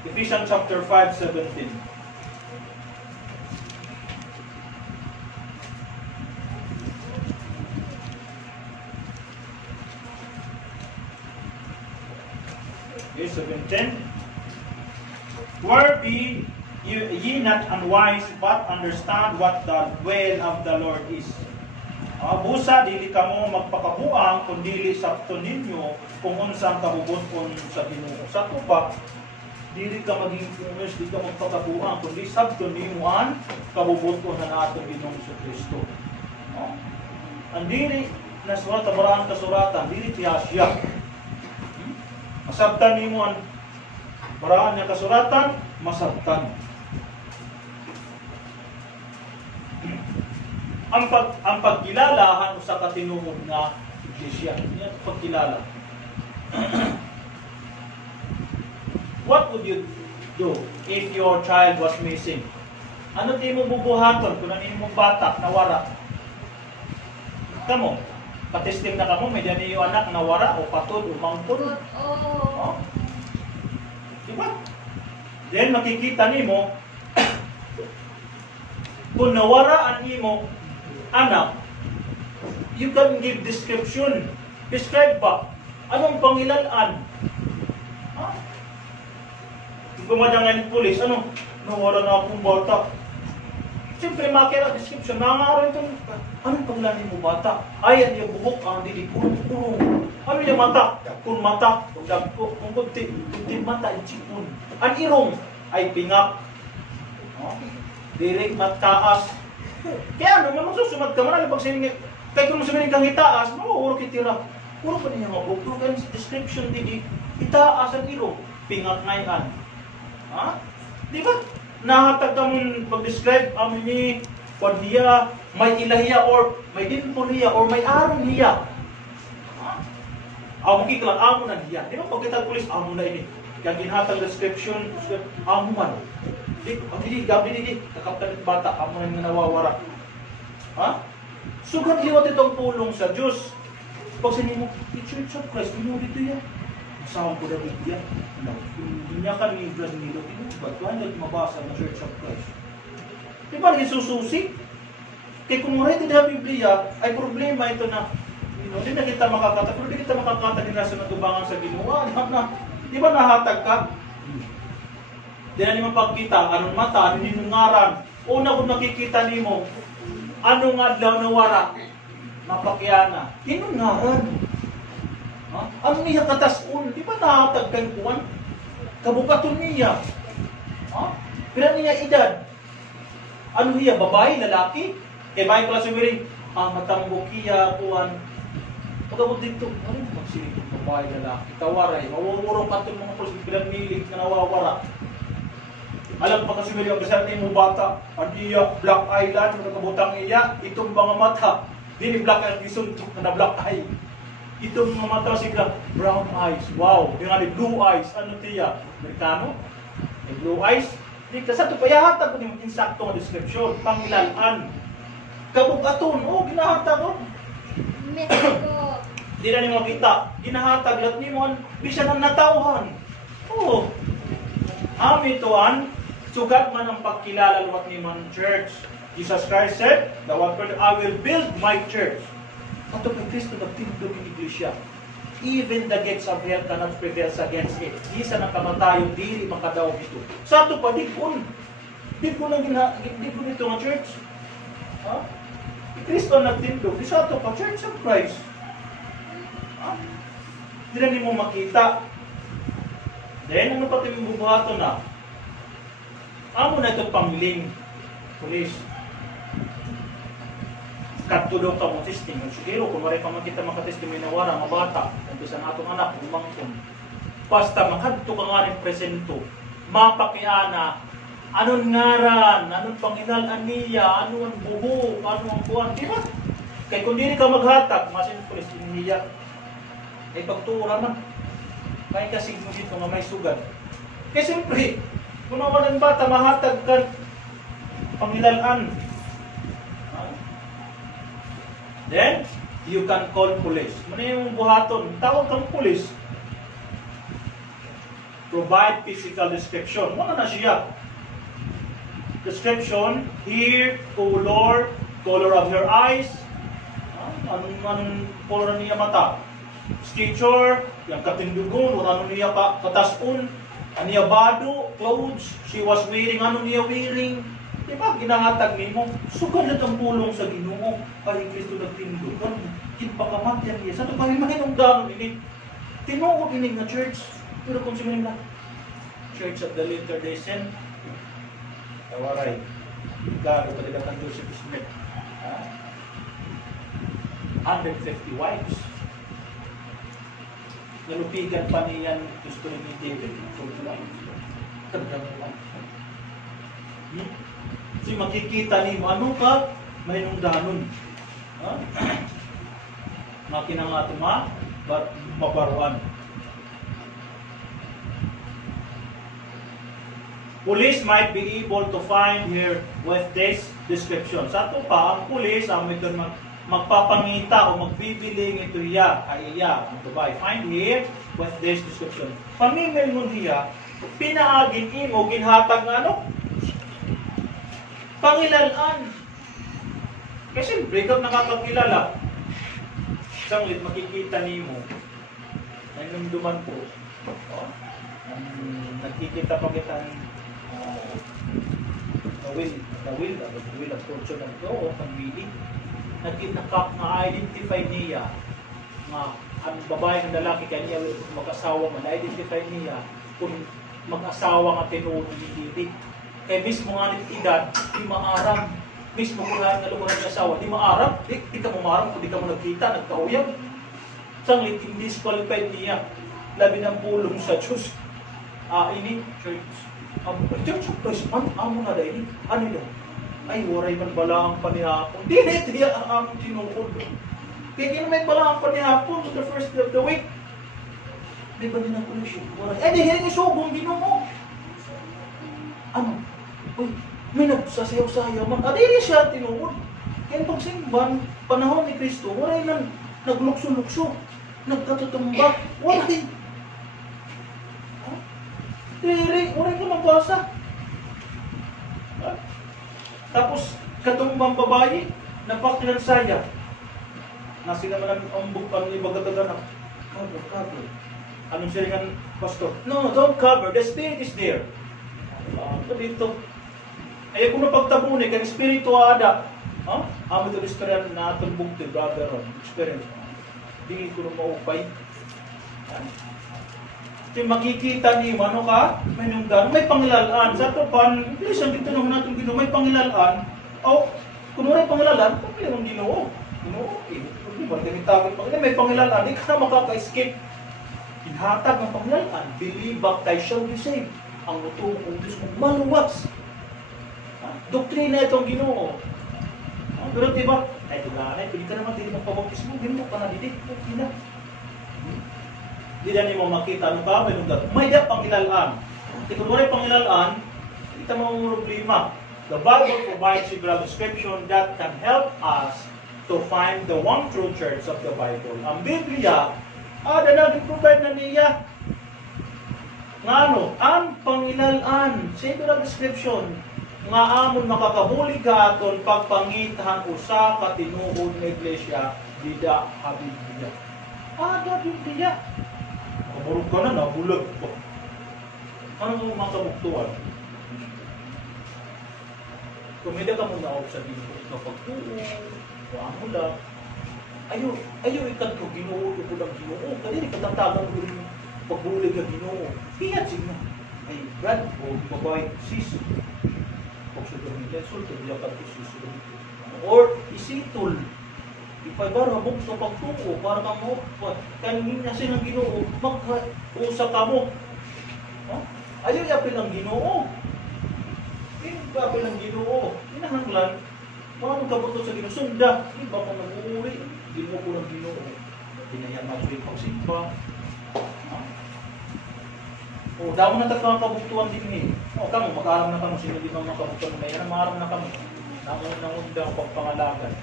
Ephesians chapter 5:17. Okay, 17. Where be ye not unwise, but understand what the will of the Lord is. Busa, dili ka mo magpakabuang, kung dili sakto ninyo, kung unsang kabubuton sa Ginoo. Sa tuba, dili ka maging pumis, dili ka magpakabuang, kundi sakto ninyo ang kabubuton na natong Ginoong Kristo. Ang dili na surata, barang kasuratan, dili tiyasya. Masabtan nimo ang baraan niya kasuratan, masabtan. Ang pagkilalahan sa katinuod na iglesia. Yan pagkilala. What would you do if your child was missing? Ano di mo bubuhaton kung ano mong bata nawara? Kamo, patisting na kamo, may dyan yung anak nawara o patod o mangpon. Oh. Diba? Then makikita nimo kung nawara ang imo anak, you can give description. Describe ba? Anong pangilalaan? Gumadangan ng pulis, ano? Nawala na akong bata. Siyempre, makira description. Nangaroon itong, anong pangilanin mo bata? Ay, ang yung buhok, ang dili, purong. Ano yung mata? Kung mata, kung kunti mata, ichipon. Ang irong, ay pingak. Direct mataas. Kaya ano, magsusumad ka man, pag siningin, kaya kung sumiling kang itaas, uro kitira. Uro pa niya mga buklo, kaya sa description din, itaas ang iro, pingak ngayon. Di ba? Nahatag ka mong pag-describe, amin ni, kung hiya, may ilahiya, or may dimple hiya, or may aron hiya. Amo kiklang, amo na hiya. Di ba pag kita pulis, amo na ini. Kaya ginhatag description, amo man. Di, kakaptan ng bata, amo na nga nawawara. Sugat liwat itong pulong sa Diyos. Pag sanin mo, Church of Christ, mo dito yan. Masawang ko na Biblia. Hindi niya ka ni Brazililo, ba't wala niya mabasa ng Church of Christ? Di ba, nagsususi? Kaya kung rated na Biblia, ay problema ito na, hindi na kita makakatag, pero hindi kita makakatag na sa natubangan sa ginawa. Di ba nahatag ka? Di na naman pagkita, anong mata, anong ninungaran. Una kung nakikita nimo, anong adlaw na wara, mapakyana. Ninungaran. Ano niya katasun? Di ba nahatag kang kuwan? Kabukaton niya. Pero niya edad. Ano niya? Babae, lalaki? Kaya bahay pala sumiring, matambok niya, kuwan. Pagkabot dito, ano yung magsinig ng babae, lalaki? Kawaray, mawawurong ka itong mga pulis, bilang nilig na nawawara. Alam pa kasi ang kasal mo bata, adiya, black eye lang, nakabutang iya, itong mga mata, di black eye, isuntok na black eye. Itong mga mata sigla, brown eyes, wow, yung nga blue eyes, ano tiya? Amerikano? May blue eyes? Di kasi ito payahatag ko yung insakto ng description, pangilalaan. Kabukaton, ginahatag ko. Mexico. Di na niyo makita, ginahatag, lahat niyo mo, bisa ng natauhan. Amituan, sugat man ang pagkilala luwat ni man church. Jesus Christ said, the one word, I will build my church. Ato kay Kristo nagtindog ng iglesia. Even the gates of hell cannot prevail against it. Di sa nakamatayo, dili makadaog ito. Sa ato pa, di ko ito ng church. Kristo nagtindog. Di sa ato pa, Church of Christ. Hindi na nimo makita. Then, ano pati mong bubuhato na? Amo na ito pangling. Police. Katulog ka mong testing. Siguro, kung wala ka makita makatestimony na wala, mga bata, ito sa natong anak, umangkon. Basta makadto ka nga rin presento, mapakiana, anong ngaran, anong pangilalan niya, ano ang buho, ano ang buwan, di ba? Kaya kung hindi ka maghatag, masin police, iniyak, ay pagtura man. Kaya kasi mo dito nga may sugat. Kaya siyempre, kung naman ang bata, mahatag ka pangilalan. Then, you can call police. Muna yung buhaton, tawag kang police. Provide physical description. Mga na siya. Description, here, color of your eyes. Anong color niya mata? Stature, yung katindugon, ano niya katasun, aniya bado, clothes, she was wearing, ano niya wearing. Diba, ginahatag nimo, sugalat ang pulong sa Ginoo. Ay, Kristo nagtindugan, kinpakamatyan niya. Sa ito pa rin mahinong gano'n ini. Tinuod ini nga church. Pero kung siya na, Church of the Latter-day Saints, tawaray. Garo pa nila kang Joseph Smith. 150 wives. Nalupigan pa niyan gusto ni David. So makikita ni mo, ano ka? May nung danon. Makina nga ito maparuan. Police might be able to find here with this description. Sa ito pa, ang police, ang ito magpapangita o magbibiling ito iya, ay iya, ito ba? Find here with this description. Pamimil mo niya, pinaagin imo, ginhatag nga ano? Pangilalaan. Kasi siyempre, ikaw nakakakilala. Isang ulit makikita nimo, nanunduman po. Nakikita pa kita the will of fortune of God, ang willing. Na-identify niya nga ang babae ng lalaki kaya niya mag-asawa man, na-identify niya kung mag-asawa nga tinuod ni David. Kaya mismo nga nito edad, di maaram. Mismo kung nga lukuran ng asawa, di maaram. Di ka maaram kung di ka mo nagkita, nagkauyag. Sanglit, disqualified niya. Labi ng pulong sa Diyos. Ini, church. Church of Christ, amo na dahil. Ano yun? Ay, waray man bala ang panihapon. Di ang tinukod. Kaya kinamay bala ang panihapon to the first day of the week. Di ba din ang pulisyon? Ay, di hiring isugong Ginoo. Ano? Uy, may nagsasayaw-sayaw man. Di siya tinukod. Kaya pagsimban, panahon ni Kristo, waray nang naglukso-lukso. Nagkatutumbak. Waray. Waray ka mabasa. Tapos, katumbang babae, napakinansaya. Nasi naman ang umbog pang ibagadagan. Cover. Anong silingan, Pastor? No, don't cover. The Spirit is there. Ito dito. Ay, kung napagtabunay, kang Espiritu ada. Amo ito istorya na atong bukti, brother, experience. Di ko na maupay. Makikita ni ano ka, may nungdan, may pangilalaan. Sa ito pa, please, ang dito naman natin Ginoo, may pangilalaan. O, kung wala pangilalaan, kung mayroong Ginoo. Ginoo, di ba, tinitawin pa. May pangilalaan, di ka na makaka-escape. Inhatag ng pangilalaan, believe, baptize, shall be saved. Ang utong kong Diyos kong maluwas. Doktrina itong Ginoo. Pero diba, ay tulanay, pwede ka naman din magpabaptismo, Ginoo ka na didik, doktrina. Di na mo makita, ano ba? May da pangilalaan. Kung wala pangilalaan, kita mo ang problema. The Bible provides several description that can help us to find the one true church of the Bible. Ang Biblia, nag-provide na niya. Nga ano? Ang pangilalaan, several description, nga amon makakahuli ka aton pagpangitahan usa ka tinuod nga iglesia, dida ha Biblia. Da Biblia. Kamurog ka na, nabulag po. Ano ang mga kamuktuan? Kumida ka muna ako sa dito. Kapag tuo, kuha mo lang. Ayaw ikat ko, Ginoo, ko ng Ginoo. Kaya katatagan ko rin pagbulig ng Ginoo. Hiyat siya. Ay, God, o babae, siso. Pagsudan nila, sultan nila ka ito siso. Or, isitol. Ipagara mo sa pagtuo, para ka mo, kanina siya ng Ginoo, mag-usa ka mo. Ayaw yapin ng Ginoo. Yapin ng Ginoo. Inahanglan, paano ka buto sa Ginoo? Sunda, hindi ba ka nag-uwi? Hindi mo ko ng Ginoo. Pinayang ako yung pagsimpa. O, damo na tatang kabuktuan din eh. O, kamo, mag-aaram na kamo, sino din ang kabuktuan na yan, maaram na kamo. Nangunda ang pagpangalagan.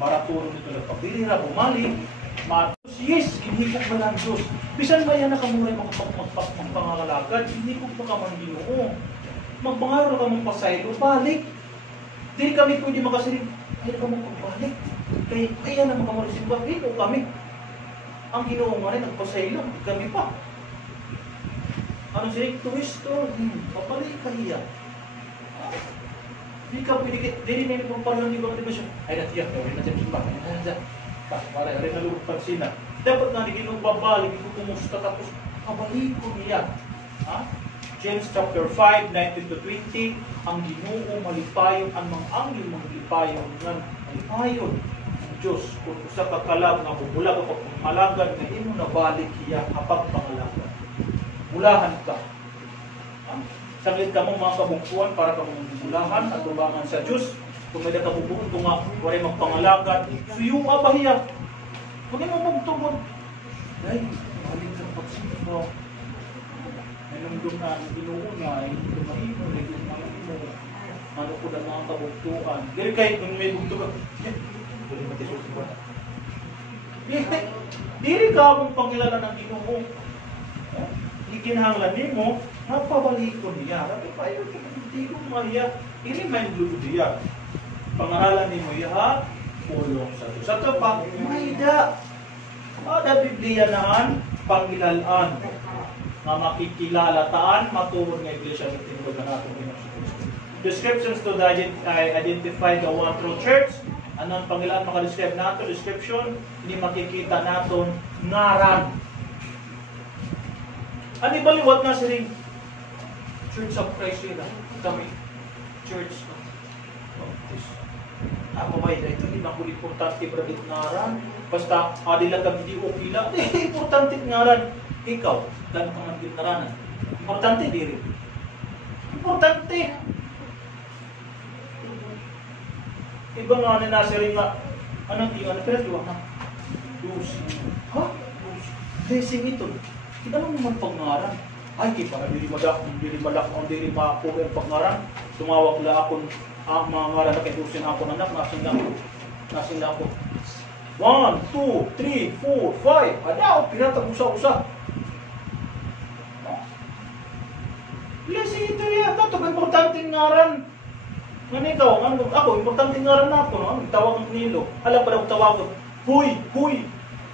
Para tulong nito lang. Pagdilira, bumalik, yes, hinihikok ba ng Diyos? Bisan ba yan na kamuray magpangalagan? Hinihikok ba ka man Ginoo? Magpangaraw ka mong pasaylo, balik. Hindi kami pwede makasirin. Ayaw ka mong pagbalik. Kaya ayan na magkamarisimba. Hindi kami. Ang Ginoo nga rin, nagpasaylo. Kami pa. Ano siya? Tuwisto. Papalik ka hiya. Hindi ka pwede. Dili na yung pagpalahan di ba siya? Ay natiyak. Rin na siya simba. Para rin na lupag sila. Dapat na hindi Ginoo babalik. Ito kumusta tapos kabalik ko niya. James chapter 5, 19-20, ang Ginoo malipayon, ang mga anghel malipayon, ng malipayon ang Diyos, kung sa kakalab na bubulag o pagpangalagan, na ino nabalik hiya kapag pangalagan. Mulahan ka. Saglit ka mong mga kabungkuan para ka mong mulahan at tubangan sa Diyos. Kung may nakabubukon kung nga, wala magpangalagan, suyong ba hiya? Huwag mo magtubod. Ay, mahalin ka ng pagsimba. Nandun na, Ginoo na, hindi ko mahimo, hindi ko mahimo. Ano ko na mga kabugtuan. Dili kahit kung may bugtuan, dili matisus ba? Dili ka akong pangilala ng Ginoo. Ikinahanglan mo, napabalik ko niya. Hindi ko maya. I-remind ko niya. Pangahalan mo ya, pulong sa Diyos. Sa ito pa, mayda. Ada Biblia naan, pangilalaan. Na makikilalataan, matuon ng iglesia sa tinulogan natin Pinoy. Descriptions to identify the one true church. Anong pangilaan makadescribe nato? Description, hindi makikita naton ngaran. Ano baliwat na siring Church of Christ sila. Kami. Church of Christ. Ako ba ito? Hindi na ko importante bradit ngaran. Basta, adila kami di okay lang. Importante ngaran. Ikaw, gano'n ka man ginaranan. Importante, diri. Importante. Iba nga na nasa rin nga, anong di, ano pera diwa ha? Dusi. Ha? Dusi. Blessing ito. Kita mo naman pangaran. Ay, kaya para diri malak, diri ma-cover pangaran. Tumawag la akong ang mga ngaran na kay Dusi na ako anak, nasin na ako. 1, 2, 3, 4, 5. Adaw, pinatag usa-usa. Blessing ito yata, ito importante ngaran. Nga ikaw, ako, importante ngaran na ako, no? Tawag ng Nilo. Alam pa daw tawag ko, huy, huy.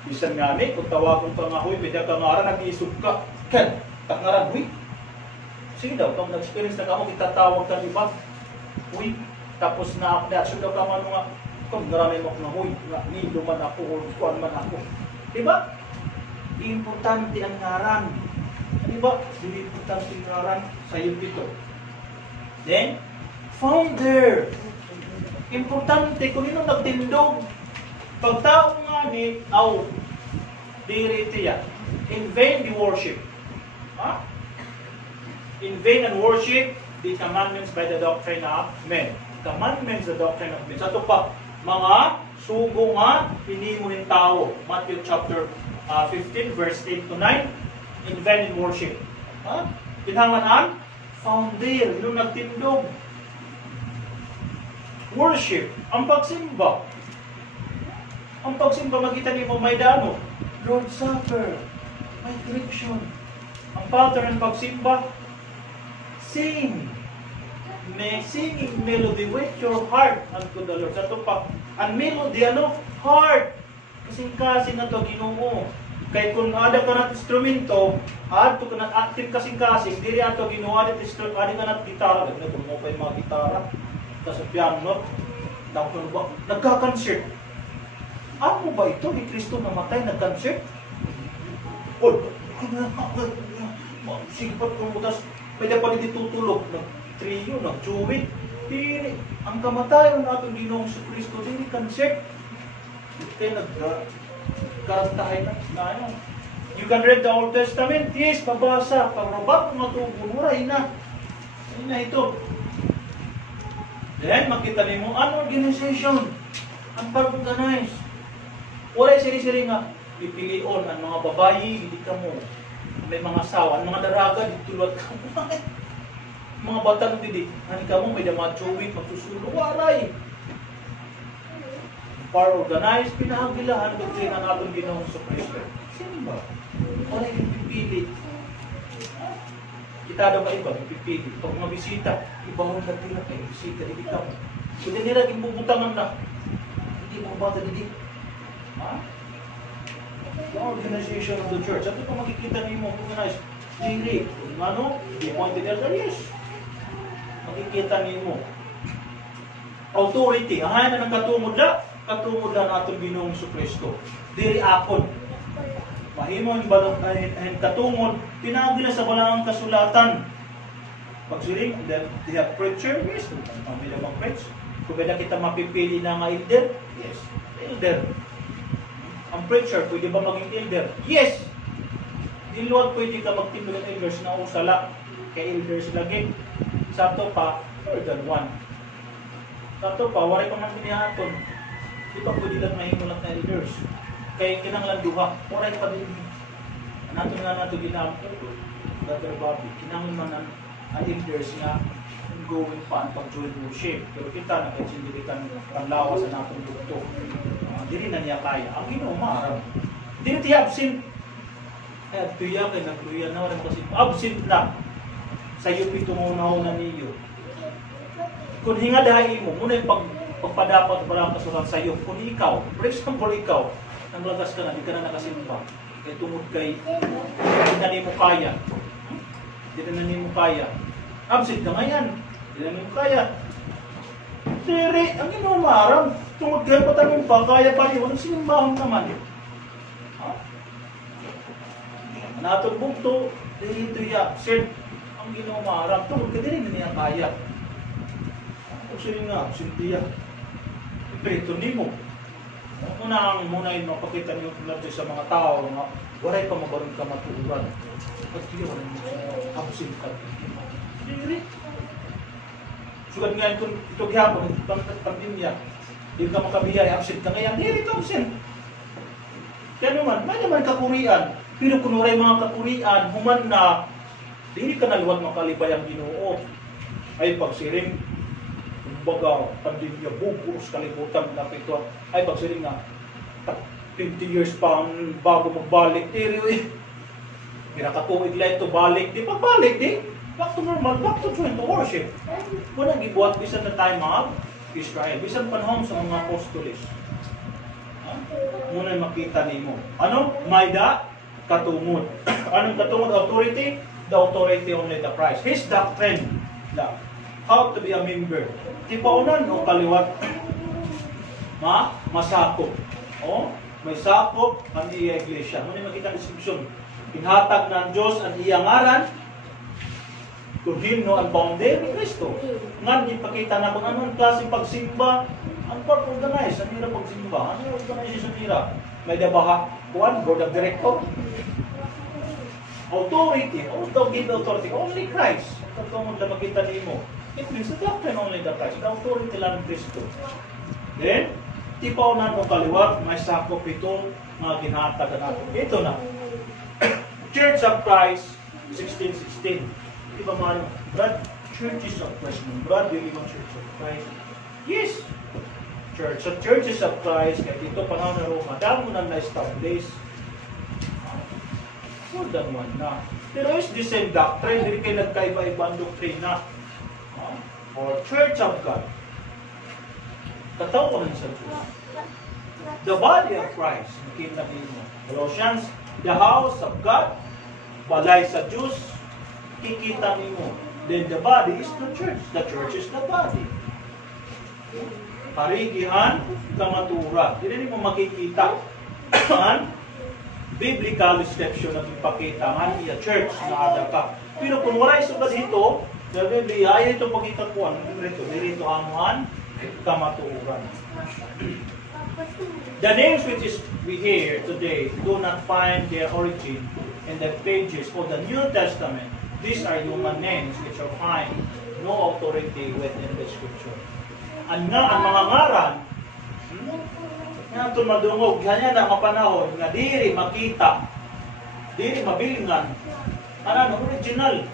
Bisan nga ni, kung tawag ka nga huy, pwede ka ngaran, nag-iisog ka. Ken, tak ngaran, huy. Sige daw, kung nag-experience na ka mo, itatawag ka iba. Huy. Tapos na-action daw ka man mga, kung naramay mo na huy, Nilo man ako, o kuan man ako. Diba? Importante ang ngaran. Diba? Hindi importante ang ngaran sa iyo dito. Then, founder. Importante kung ino nagtindog. Pagtao nga ni, diri tiya. In vain the worship. In vain and worship the commandments by the doctrine of men. Commandments the doctrine of men. Sa ito pa, mga sugo nga, hinimuhin tao. Matthew chapter 15 verse 8 to 9. In vain and worship. Pinanganan, founder, yung nagtindog. Worship, ang pagsimba. Ang pagsimba, makita niyo may dano. Lord's Supper, may direction. Ang pattern ng pagsimba, sing. May singing melody with your heart unto the Lord. Sa ito pa, ang melody, heart. Kasing-kasing na ito, Ginoo. Kaya kung ada ka ng instrumento, add to ka ng active kasing-kasing, diri ato ginawa dito instrumento, adi ka ng gitara, gano'n mo pa yung mga gitara, tapos piano, tapos ba, nagka-concert. Ano ba ito? Ni Kristo namatay, nag-cancer? O, sige pa pumutas, pwede pa rin tutulog, nag-trio, nag-juwit. Dili, ang kamatayan natin Ginoong si Kristo, dili cancer. Kaya nagkarantahay na ano. You can read the Old Testament, yes, pabasa, pagbabat mo matubong, muray na. Ayun na ito. Then, makita niyo mo, an organization, ang pag-organize. Walay siri-siri nga, pipilion ang mga babayi, hindi ka mo. May mga asawa, ang mga daraga, ditulad ka mo. Mga batang hindi, hani ka mo, may damatsuwit, magsusulo, walay. Para organize, pinahagilahan, doktrina natin Ginoong sa Kristo. Sino ba? Walay yung pipili. Kita daw ka iba, pipili. Pag mga bisita, ibang na tira kayo, bisita, hindi ka mo. Kung nila, imbubutangan na. Hindi mo bata, hindi. Ha? The organization of the church. At ito makikita niyo mo, organize. Hindi. Ano? The appointed elder, yes. Makikita niyo mo. Authority. Ang na ng katungod na natin Ginoong sa Kristo. Diri akon. Mahimo ang katungod, pinagi na sa balangang kasulatan. Pagsiring, they have preacher, yes. Ang bilang mag-preach. Kung kaya kita mapipili na nga elder, yes. Elder. Ang preacher, pwede ba maging elder? Yes! Di luwag pwede ka magtimbo ng elders na usala. Kay elders lagi. Sato pa, more than one. Sato pa, waray pa man pinihaton. Di ba pwede lang mahimulat na elders? Kaya kinanglan duha, waray pa din. Nato nga nato ginampo. Brother Bobby, kinanglan man ang elders nga going pa ang pag-join worship. Pero kita nakachindilikan ang lawas sa natong dugto. Dili na niya kaya. Ang Ginoo maarap. Dili tiya absent. Ay, tuya kay nagluya na rin kasi absent na. Sa iyo pitungunaw na niyo. Kung hingadahay mo, muna yung pagpadapat parang kasulat sa iyo. Kung ikaw, for example ikaw, nanglagas ka na, di ka na nakasimba. Kaya tungod kay, hindi na mo kaya. Hindi na mo kaya. Absent na ngayon. Hindi na mo kaya. Diri, ang Ginoo maarap. Tungod kayo patamin pa, kaya pa rin, walang sinimbahan naman. Ha? Natong bugto, dito ya, sir, ang Ginoo maarap, tungod ka din niya kaya. Kung sino nga, sintiya, ipirito ni mo. Muna yung mapakita niyo sa mga tao, nga, waray pa mabarong ka matuuran. At hindi walang absent ka. Diri. Sugad nga ito gihapon, itong pandemya, hindi ka makabiyay, absent ka ngayon, hindi ito absent. Kaya naman, may naman kakurian. Pero kung waray mga kakurian, human na, hindi ka naluwat makalibay ang Ginoo. Ay pagsiring, kumbaga, pandemya, buburos, kalibutan na ito. Ay pagsiring nga, 20 years pa bago magbalik. Pinakatuig lang ito, balik. Di pa balik, di? Back to normal, back to join to worship. Wala gibuhat bisan na time of Israel, bisan panahon sa mga apostoles. Muna makita nimo. Ano? Mayda, katungod. Anong katungod? Authority? The authority only the Christ. His doctrine. How to be a member. Tipaunan o kaliwat? Masakop. May sakop ang iya iglesia. Muna makita ang description. Inhatag ng Diyos ang iyang ngaran to him no unbounded ni Kristo. Nga ipakita na kung anong klaseng pagsimba ang pag-organize. Ang hirap pagsimba. Ano yung organization nila? May dabaha. Kuan, board of director. Authority. Who's the give authority? Only Christ. Ito kung makita nimo. It means the doctrine only the Christ. The authority lang ng Kristo. Then, tipaw na nung kaliwat, may sakop ito mga ginatagan natin. Ito na. Church of Christ, 1616. Diba man, Brad, churches of Christ. Brad, yung ibang church of Christ. Yes. Churches of Christ, kahit ito panahon na Roma, damo na na-establish. More than one na. Pero it's the same doctrine, hindi kayo nagkaiba-ibang doktrina. Or Church of God. Katawan sa Diyos. The body of Christ, nakita niyo. Colossians, the house of God, balay sa Diyos, kikita niyo. Then the body is the church. The church is the body. Parigihan, kamatura. Hindi mo makikita ang biblical description na ipakita nga iya church na ada ka. Pero kung wala isugad ito, sa Biblia, ay ito pakita ko dito amuan, kamaturan. The names which is we hear today do not find their origin in the pages of the New Testament. These are human names which are find no authority within the Scripture. Ang mga ngaran, nga ito madungog, ganyan na mapanahon, nga diri makita, diri mabilingan, original,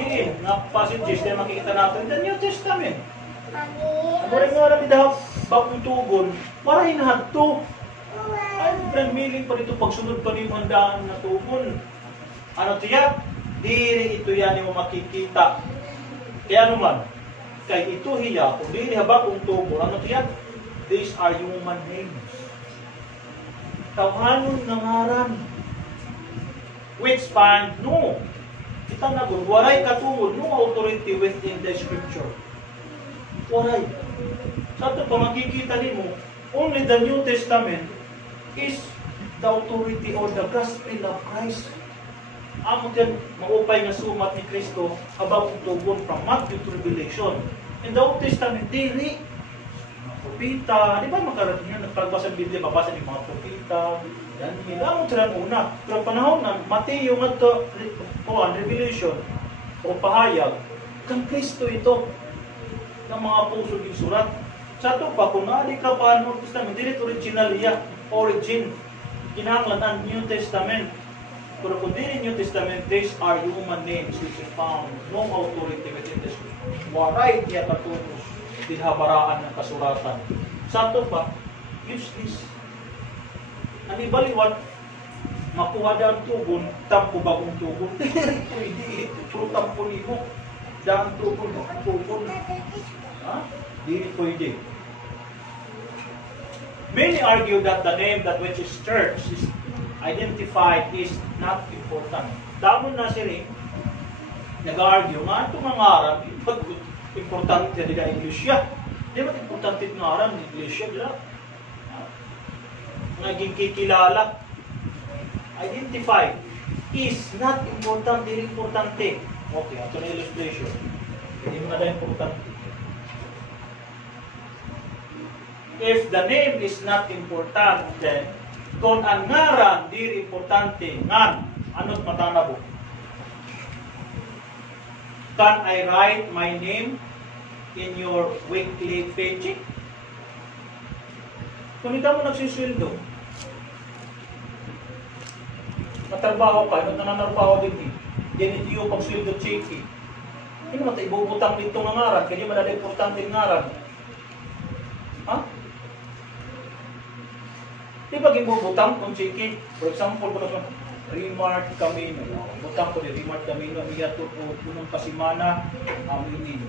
diri, nga passages na makikita natin in the New Testament. Ang nga rin daw, bakong tugon, para hinahadto. Ay, nagmiling pa dito, pagsunod pa rin handaan na tugon. Ano tiyak? Diri ito yan yung makikita. Kaya naman, kay ito hiya, kung diri habakong tugon, ano tiyak? These are human names. Tawanon ng ngaran. Which find no. Kita na gud, waray katungod, no authority within the Scripture. Waray. Sa ito pa makikita nimo, only the New Testament is the authority or the gospel of Christ. Amo din maupay nga sumat ni Kristo habang tugon from Matthew to Revelation. In the Old Testament, dili propita, di ba makarating yan, nagpagbasa ng Biblia, babasa ng mga propita, yan, hilang sila una. Pero panahon ng Mateo nga ito, Revelation, o pahayag, kang Kristo ito, ng mga puso yung surat. Sa ito pa, kung naali ka pa ng Old Testament, dili original iya, origin, kinahanglan ang New Testament. Pero kung dili New Testament, these are human names which is found, no authority within the Scripture. Waray niya katutos, dihabaraan ng kasuratan. Sa ito pa, useless. Ang ibaliwan, makuha daan tugon, tampo bagong tugon. Hindi, puro tampo nimo. Daan tugon, tugon. Hindi pwede. Many argue that the name that which is church is identified is not important. Damon na si Ring, nag-argue nga itong mga aral, importante din ang iglesia. Di ba importante ng aral ng iglesia? Naging kikilala. Identified is not important, din importante. Okay, ito na illustration. Hindi mo na lang importante. If the name is not important, then kung ang ngaran di importante, ngan, ano't matanabo? Can I write my name in your weekly paycheck? Kung hindi mo nagsisweldo, matrabaho ka, ano't nananarbaho din dinitiyo pag sweldo checky. Hindi mo ibubutang dito ng ngaran, kaya malala importante ng ngaran. Ha? Di ba gimubutang kung checky? For example, kung Remark Camino. Butang ko ni Remark Camino, iya to po punong kasimana, aminin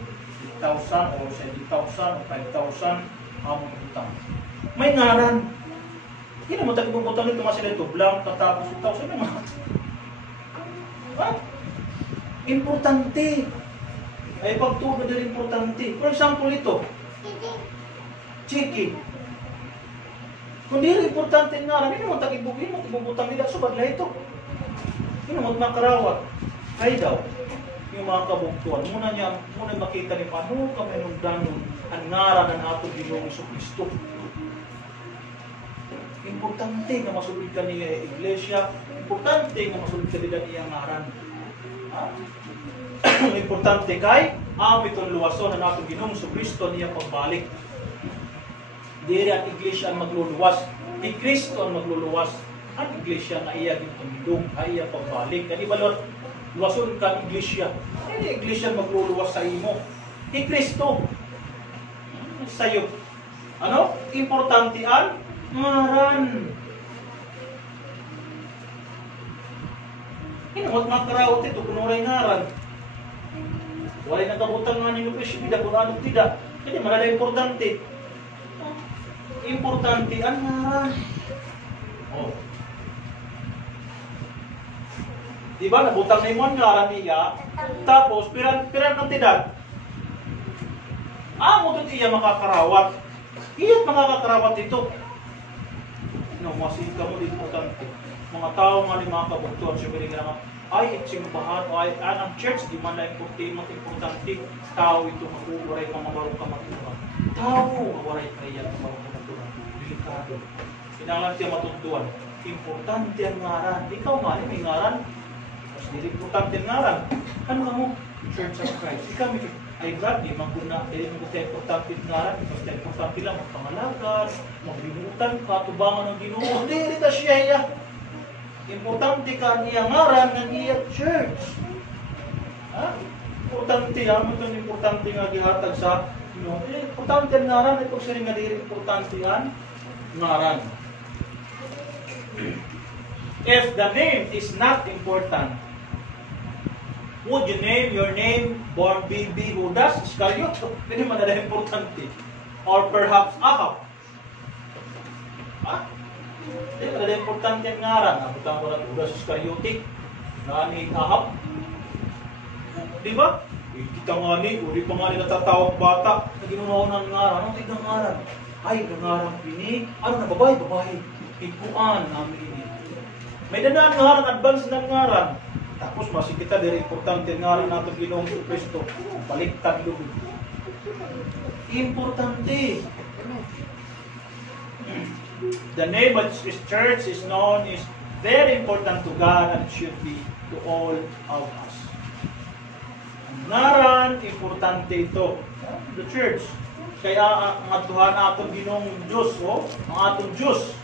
8,000 o 7,000 o 5,000 among butang. May ngaran. Hindi naman tayo bubutang nito kasi nito, blank, katapos 1,000 naman. Ha? Importante. Ay pagtudo din importante. For example, ito. Checky. Kung di importante nga, hindi naman tag-ibugin mo, ibubutang nila, subad na ito. Hindi naman makarawat. Kaya daw, yung mga kabuktuan, muna makita ni paano kami nung danon ang ngaran ng atong Ginoong Jesucristo. Importante na masulid ka niya iglesia, importante na masulid ka nila niya ngaran. Importante kay, itong luwason ng atong Ginoong Jesucristo niya pagbalik. Diri ang iglesia ang magluluwas. Di Kristo ang magluluwas. Ang iglesia na iya gintundong, ay iya pagbalik. Kani balot, luwason ka ang iglesia. Hindi iglesia magluluwas sa imo. Di Kristo. Sa'yo. Ano? Importante ang ngaran. Hindi mo makarawat ito kung waray ngaran. Waray nagkabutang nga ninyo Kristo. Hindi kung anong tidak. Hindi malala importante. Importante ang ngaran. Oh. Diba, nabutang na yung ngaran niya, tapos, piran ng tidak. Mo doon iya makakarawat. Iya't mga kakrabat ito. Masika mo din importante. Mga tao nga ni mga kabuktuan, siyempre nga, ay, simbahan, o ay, ang church, di man na importante, tao ito makuwaray mga marong kamaturan. Tao, mawaray kaya ng marong kamaturan. Delikado. Kailangan siya matutuan. Importante ang ngaran. Ikaw nga, may ngaran. Mas hindi importante ang ngaran. Ano nga mo? Church of Christ. Ikaw, ay God, di man kuna, di man gusto importante ang ngaran. Basta importante lang, magpangalagan, maglimutan, katubangan ng Ginoo. Hindi, ito siya. Importante ka niya ngaran ng iya church. Ha? Importante yan. Ito ang importante nga gihatag sa Ginoo. Importante ang ngaran. Ito siya nga diri importante ang ngaran. If the name is not important, would you name your name born baby Judas Iscariot? Hindi man na importante. Or perhaps Ahab. Ha? Hindi man na importante ang ngaran. Nabutan ko na Judas Iscariot. Nani Ahab. Di ba? Kita nga ni, uri pa nga ni natatawag bata na ginunaw ng ngaran. Ang tignan ngaran? Ay, nangarang pini. Ano na, babae. Ikuan namin ini. May danaan ngaran, advance ng ngaran. Tapos masih kita dari importante ngaran natin Ginoong Kristo. Baliktad lubid. Importante. The name of this church is known is very important to God and should be to all of us. Ang ngaran, importante ito. The church. Kaya ang atuhan atong Ginoong Diyos, ang atong Diyos,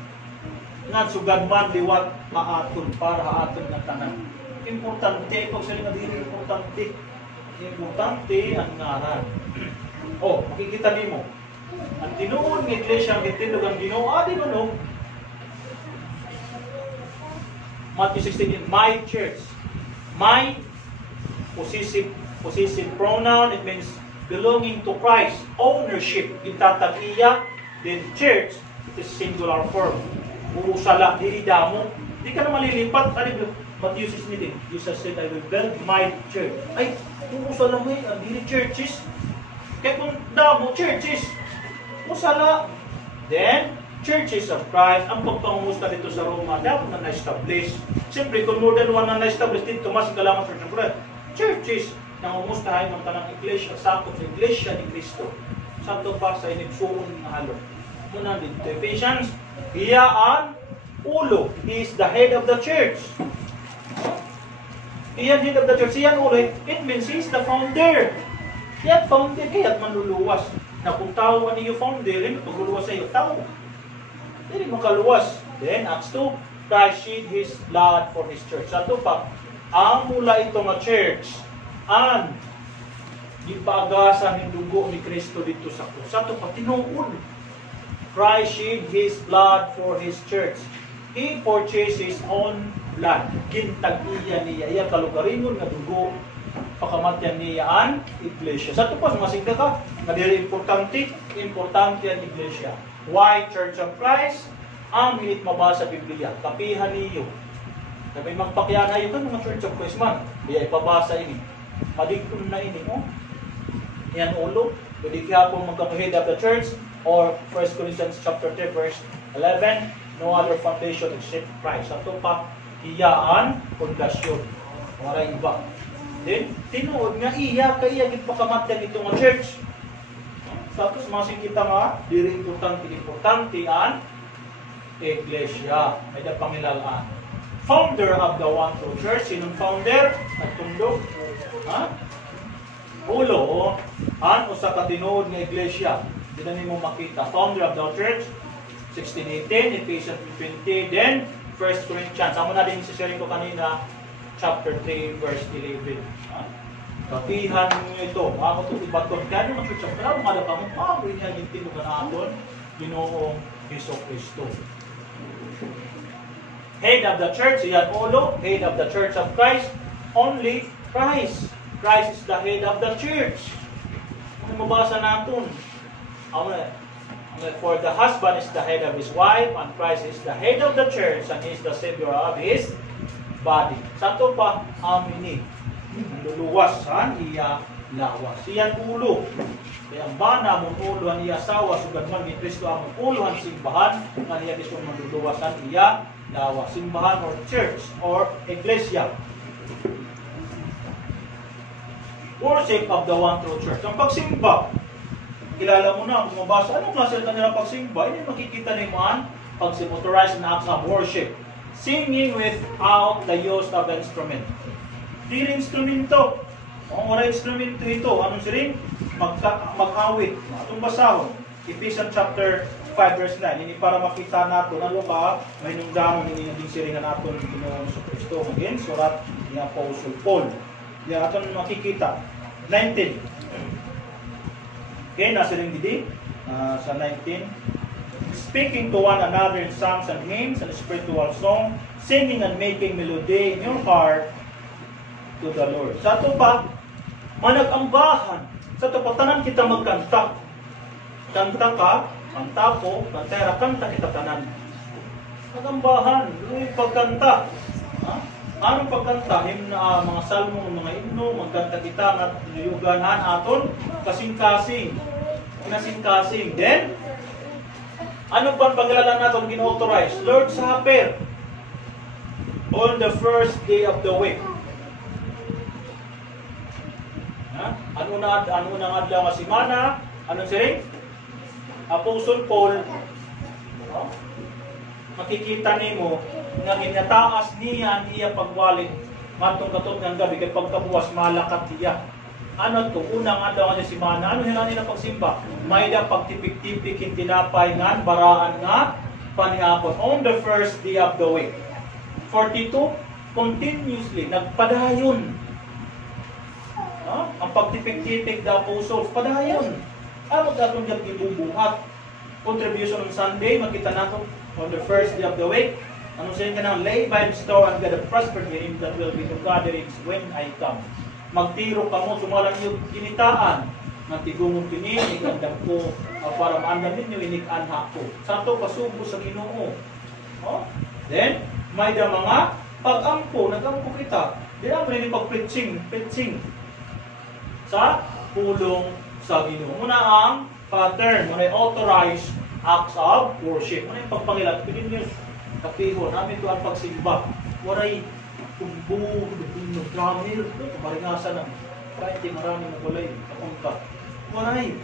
nga sugad man liwat maaton para aton nga tanan. Importante kung sila nga dili importante. Importante ang ngaran. Makikita nimo. Ang tinuod ng iglesia ang gitindog ang Ginoo, di ba no? Matthew 16, my church. My possessive pronoun, it means belonging to Christ, ownership, itatag-iya, then church, it is singular form. Urusala, dili damo. Di ka na malilipat. Matthew 16, Jesus said, I will build my church. Ay, urusala mo yun, dili churches. Kaya kung damo, churches. Urusala. Then, churches of Christ, ang pagpangungusta dito sa Roma, dapat na na-establish. Siyempre, kung more than one na na-establish dito, mas kailangan Church of Christ. Churches, nangungustahin ng tanang iglesia, sakot sa iglesia ni Kristo. Santo pa sa inigsuon ng halo. Muna dito, Ephesians, iyaan ulo. He is the head of the church. Iyan head of the church. Iyan ulo. It means he is the founder. Iyan founder. Kaya't manluluwas. Na kung tao ano yung founder, hindi magluluwas sa iyo. Tao. Hindi makaluwas. Then, Acts 2, Christ shed His blood for His church. Sa ito pa, ang mula ito nga church, ang ipagasan ng dugo ni Kristo dito sa krus. Sa ito pa, tinuod. Christ shed His blood for His church. He purchased His own blood. Gintag-iya niya. Iya kalugaringon nga dugo. Pakamatyan niya ang iglesia. Sa ito pa, masigda ka. Nadiri importante ang iglesia. Why Church of Christ? Ang minit mabasa Biblia. Kapihan niyo. Na may magpakyan na yun, mga Church of Christ man. Di ay pabasa ini. Madigkun na ini. Yan ulo. Pwede kaya po magkapahead of the church. Or 1 Corinthians chapter 3 verse 11, no other foundation except Christ. Sa ito pa, iyaan, pundasyon. Waray iba. Then, tinuod nga iya, kaya gitpakamatyan ito nga church. Tapos, masing kita nga, diri importante ang iglesia. May da pangilalaan. Founder of the one true church. Sinong founder? Nagtundog. Ulo, o sa katinuod nga iglesia. Hindi na nimo makita. Founder of the church, 16:18, Ephesians 20, then 1 Corinthians. Amo na din sisirin ko kanina, chapter 3, verse 11. Kapihan nyo ito. Ako ito ibaton. Kaya naman church of Christ, mga ka mo, pagawin niya yung tinugan natin, Ginoong Hesus Kristo. Head of the church, yan ulo, head of the church of Christ, only Christ. Christ is the head of the church. Ano mabasa natin? For the husband is the head of his wife, and Christ is the head of the church, and he is the Savior of his body. Santo pa, amini. Luluwas, iya lawas. Siyan ulo. Kaya ang bana mong ulohan iya asawa sugad man ni Kristo ang ulohan simbahan nga niya gusto manluluwasan iya lawas. Simbahan or church or iglesia. Worship of the one true church. Ang pagsimba, kilala mo na, kung mabasa, anong klase na nila pagsimba? Hindi makikita ni Juan, pag-motorized na acts of worship. Singing without the use of instrument. Di rin instrumento. Ang wala instrumento ito, anong siring? Mag-awit. Atong basahon. Ephesians chapter 5 verse 9. Ini para makita natin, ano ka, may nungdamon, hindi naging siringan natin Ginoong Kristo. Again, surat ni Apostle Paul. Yan aton makikita. 19. Okay, nasa rin didi. Sa 19. Speaking to one another in songs and hymns and spiritual song, singing and making melody in your heart to the Lord. Sa ito pa, manag-ambahan. Sa ito pa, tanan kita magkanta. Kanta ka, kanta ko, kantera, kanta kita tanan. Mag-ambahan, yung pagkanta. Anong pagkanta? Mga salmo, mga himno, magkanta kita at niyuganan aton, kasing-kasing. Kasing-kasing. Then, ano pa paglalan natin gina-authorize? Lord's Supper. On the first day of the week. Ano na adlaw nga semana? Anong siring? Apostle Paul. Makikita nimo nga ginataas niya ang iya pagwalit matong katot ng gabi kay pagkabuwas malakat niya. Ano to? Unang adlaw nga semana, ano hila nila pagsimba? May da pagtipik-tipik kin tinapay nga baraan nga paniapon on the first day of the week. 42 continuously nagpadayon. Ang pagtipik-tipik da puso padayon. Ano datong gyud ibubuhat? Contribution on Sunday makita nato on the first day of the week. Ano sayin ka nang lay by the store and God the prosper him that will be to gatherings when I come. Magtiro ka mo, sumalang yung kinitaan. Nagtigumong kini, ikandam ko, para maandam ninyo, inik-anha ko. Sato, pasubo sa Ginoo. Then, may da mga pag-ampo, nag-ampo kita. Di na may pag-preaching, sa pulong sa Ginoo. Muna ang pattern, muna yung authorized acts of worship. Muna yung pagpangilat, pinin nyo, kapiho, namin ito ang pagsimba. Waray, kumbu, drummer, maringasa ng kahit marami mo kulay, kapunta. Waray.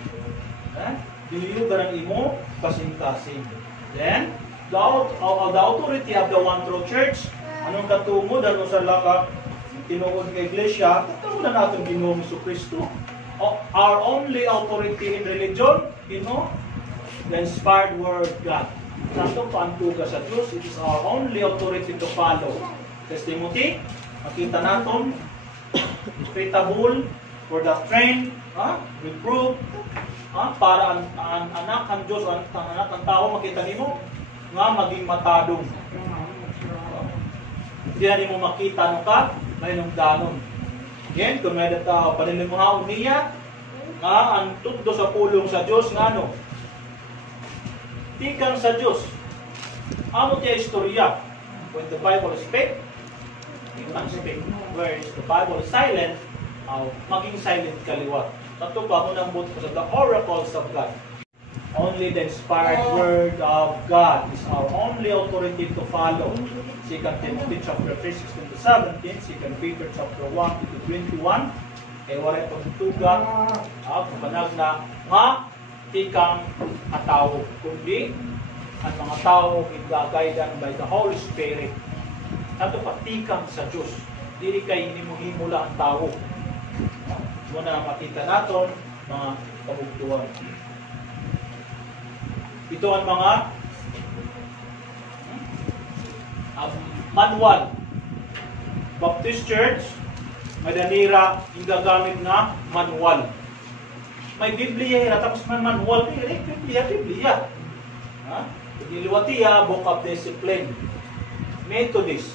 Diliyo garang imo, kasing-kasing. Then, the authority of the one true church, anong katungo, dahil sa laka, tinuod ng iglesia, katungo na natin Ginoong Kristo. Our only authority in religion, the inspired word God. Santo paantuga sa Diyos, it is our only authority to follow. Timothy, makita natin, treatable for the train, reprove, para ang anak ng Diyos, ang anak ng tao, makita nimo nga maging matadong. Hindi na nimo makita nung ka, may nung danon. Again, kung may data panilimuhaon niya, nga ang tundo sa pulong sa Diyos, nga ano, tikang sa Diyos. Amo tiya istorya. When the Bible speaks, you can speak. Whereas the Bible is silent, maging silent kaliwat. Ito pa, munang buto sa the oracles of God. Only the inspired word of God is our only authority to follow. 2 Timothy chapter 3, 16 to 17, 2 Peter chapter 1 to 21, kaya wala itong tugang, kapanag na nga tikang katao, kundi ang mga tao gagaydan by the Holy Spirit. Ito patikang sa Diyos. Dili kay himula ang tao. Muna makita natin mga kabugtuan. Ito ang mga manual. Baptist Church, madanira yung gagamit na manual. May Biblia, tapos may manual. Biblia. Iliwatiya, Book of Discipline. Methodist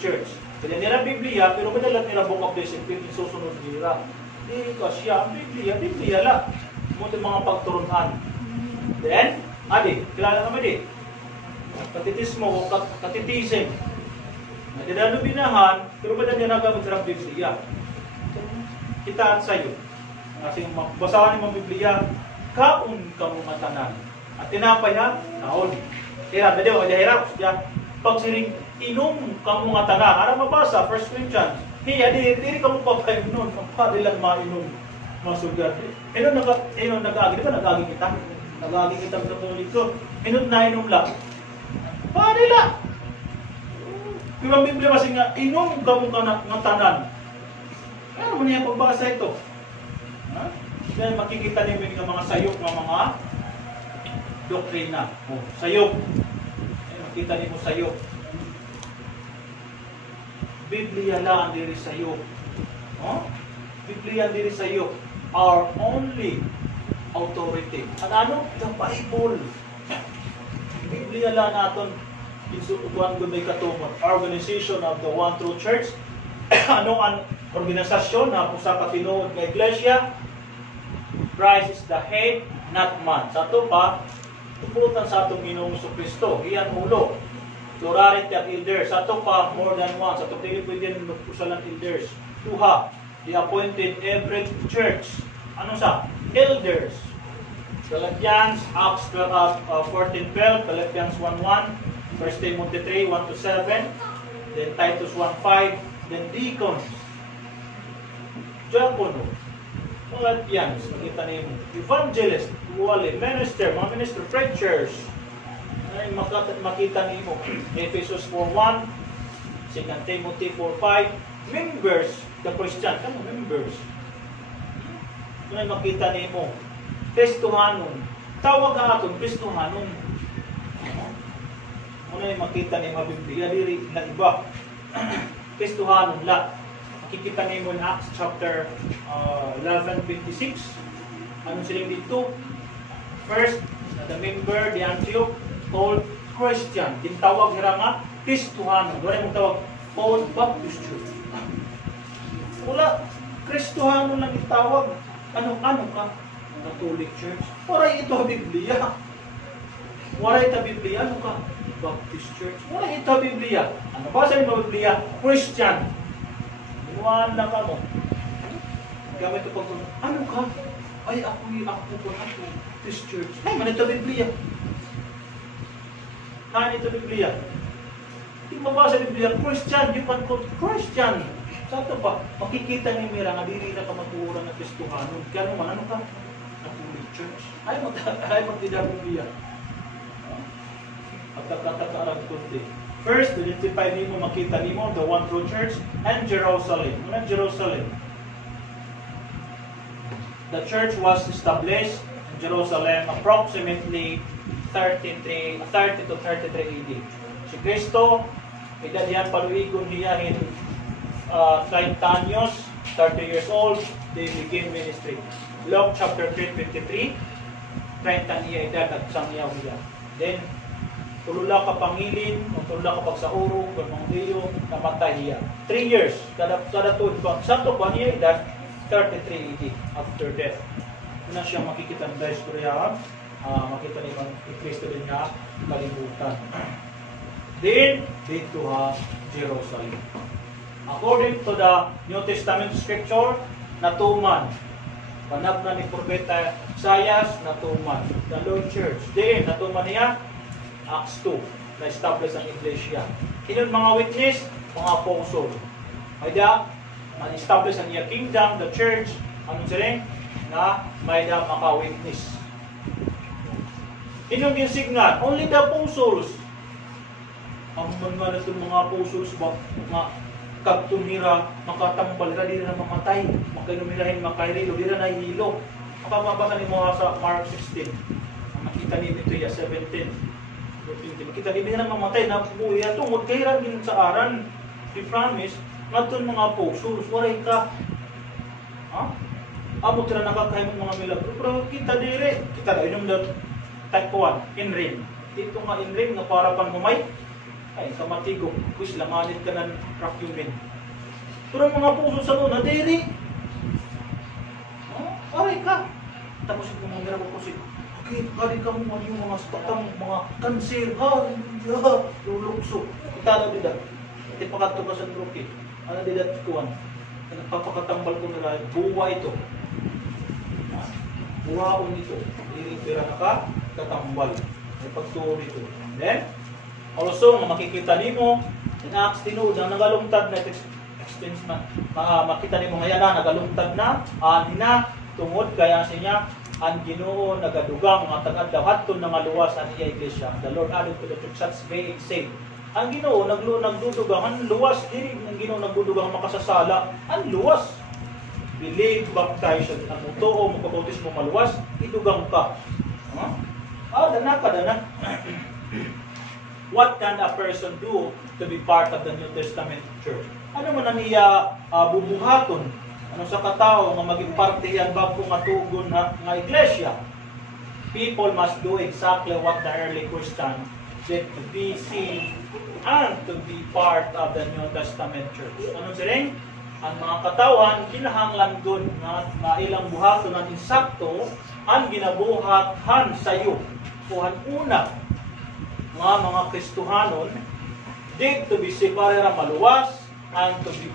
Church. Kaya nila Biblia, pero madalat nila Book of Discipline, isusunod nila. Hindi ka siya, Biblia la. Muti mga pagturunan. Then, kilala naman di. Katitismo o katitism. Nadidalo binahan, pero madalat nila nagamit ng Biblia. kita at sayo. Kasi basahan ni mga Biblia, kaon ka mga tanan. At tinapay ha, kaon. Kaya, dali mo, hirap. Pag siring, inom ka mga tanan. Ano mabasa? 1 Corinthians. Hiya, di ka mo papainom. Kapag lang mainom. Masugat. Nag-agi. Di ba nag-agi kita? Nag-agi kita sa tulig ko. Inom na inom lang. Panila. Pero ang Biblia kasi nga, inom ka mga tanan. Ano mo niya pagbasa ito? Ha? Dahil makikita niyo yung mga sayok ng mga doktrina. Sayok. Makita niyo mo sayok. Biblia lang diri sayok. Biblia diri sayok. Our only authority. Ano? The Bible. Biblia lang natin isutuan ko may katumot. Organization of the One True Church. Ano ang organisasyon na pusa ka tinuod nga iglesia? Christ is the head, not man. Sa ito pa, tuputan sa itong Ginoong Kristo. Iyan ulo. Plurality of elders. Sa ito pa, more than one. Sa ito pwede ng pusalang elders. Tuha. The appointed every church. Ano sa? Elders. Philippians, Acts 14:12, Philippians 1:1, 1 Timothy 3:1-7, then Titus 1:5, then deacons, diakono, mga dians, makita niyo, evangelist, wali, minister, mga minister, preachers, ay makita niyo, Ephesians 4:1, 2 Timothy 4:5, members, the Christian, members, ay makita niyo, Kristohanon. Tawag ka aton, Kristohanon. Muna yung makita ni Mabiblia, diri na iba. Kristohanon la. Makikita niyo in Acts chapter 11:56. Anong silang dito? First, the member, the Antioch, called Christian. Tawag nila nga, Kristohanon. Wala mong tawag, called Baptist Church. Wala, Kristohanon lang itawag. Ano ka? Catholic Church. Waray ito Biblia. Waray ito Biblia. Ano ka? Baptist Church. Waray ito Biblia. Ano ba sa mga Biblia? Christian. Inuwan na ka mo. Gamit ito pag ano ka? Ay, ako Baptist Church. Ay, man ito Biblia. Ano ito Biblia? Hindi mabasa Biblia. Christian. You can call Christian. Sa ito pa, makikita ni Mira nga diri na ka matuhuran ng Kristohanon. Kaya naman, ano ka? Catholic Church. Ay magtida Biblia. Pagkakatarang kunti. First, identify nimo, makita nimo, the One True Church and Jerusalem. Ano Jerusalem? The church was established in Jerusalem approximately 30 to 33 AD. Si Kristo, edad yan paluigon niya in 30 anyos, 30 years old, they begin ministry. Luke chapter 3:53, 30 niya edad at sangyaw niya. Then, tulula ka pangilin, tulula ka pagsaurong, mga diyo, namatay niya. 3 years, kada tuod pa. Santo pa niya edad, 33 AD after death. Una siya makikita ng historia, makita niya ni Kristo din nga kalimutan. Then, dito Jerusalem. According to the New Testament scripture, natuman. Panab na ni Propeta Isaias, natuman. The Lord Church. Then, natuman niya, Acts 2, na-establish ang iglesia. Inon mga witness, mga apostle. May da, na-establish ang iya kingdom, the church, anong siling, na may da maka-witness. Inon yung signal, only the apostles. Ang mga na mga apostles ba, mga kagtunira, makatambal na, di na mamatay, makainuminahin, makairilo, di na nahihilo. Makababa ni mo sa Mark 16. Makita ni dito ya 17. Makita ni na mamatay, na buhay ito, huwag kahiran din sa aran. We promise, natun mga apostles, waray ka. Amo tira nakakain mga milagro, pero kita dire, kita na inyong type 1, in-ring. Dito nga in-ring, nga para pang humay, ay, sa matigo, kuis langanit ka ng vacuumin. Pero mga puso sa luna, diri. Aray ka. Tapos yung mga mira ko kasi, okay, kali ka mo yung mga spatang, mga kanser, lulukso. Kita na dida. Iti pakato ka sa truki. Ano dida kuwan? Nagpapakatambal ko nila, buwa ito. Buwaon ito. Pira na ka, katambal. May pagtuon ito. Then, also, makikita nimo in Acts 10, na nagalungtad na extends na, makita nimo ngayon na nagalungtad na, na tungod kaya siya ang Ginoo nagadugang mga tagad-daw hadton na nga luwas ang iya iglesia. The Lord added to the church such being saved. Ang Ginoo nagdudugang ang luwas, dili ang Ginoo nagdudugang makasasala, ang luwas. Believe, baptize, ang mutuo, magpabautismo maluwas, idugang ka. Dana. What can a person do to be part of the New Testament church? Ano man niya bubuhaton? Ano sa katao nga maging parte yan bago nga tugon nga iglesia? People must do exactly what the early Christian did to be seen and to be part of the New Testament church. Ano siring? Ang mga katawan, kinahanglan doon na ilang buhaton ang insakto ang ginabuhathan sa iyo. Kuhan una, mga Kristohanon, did to be para maluwas and to be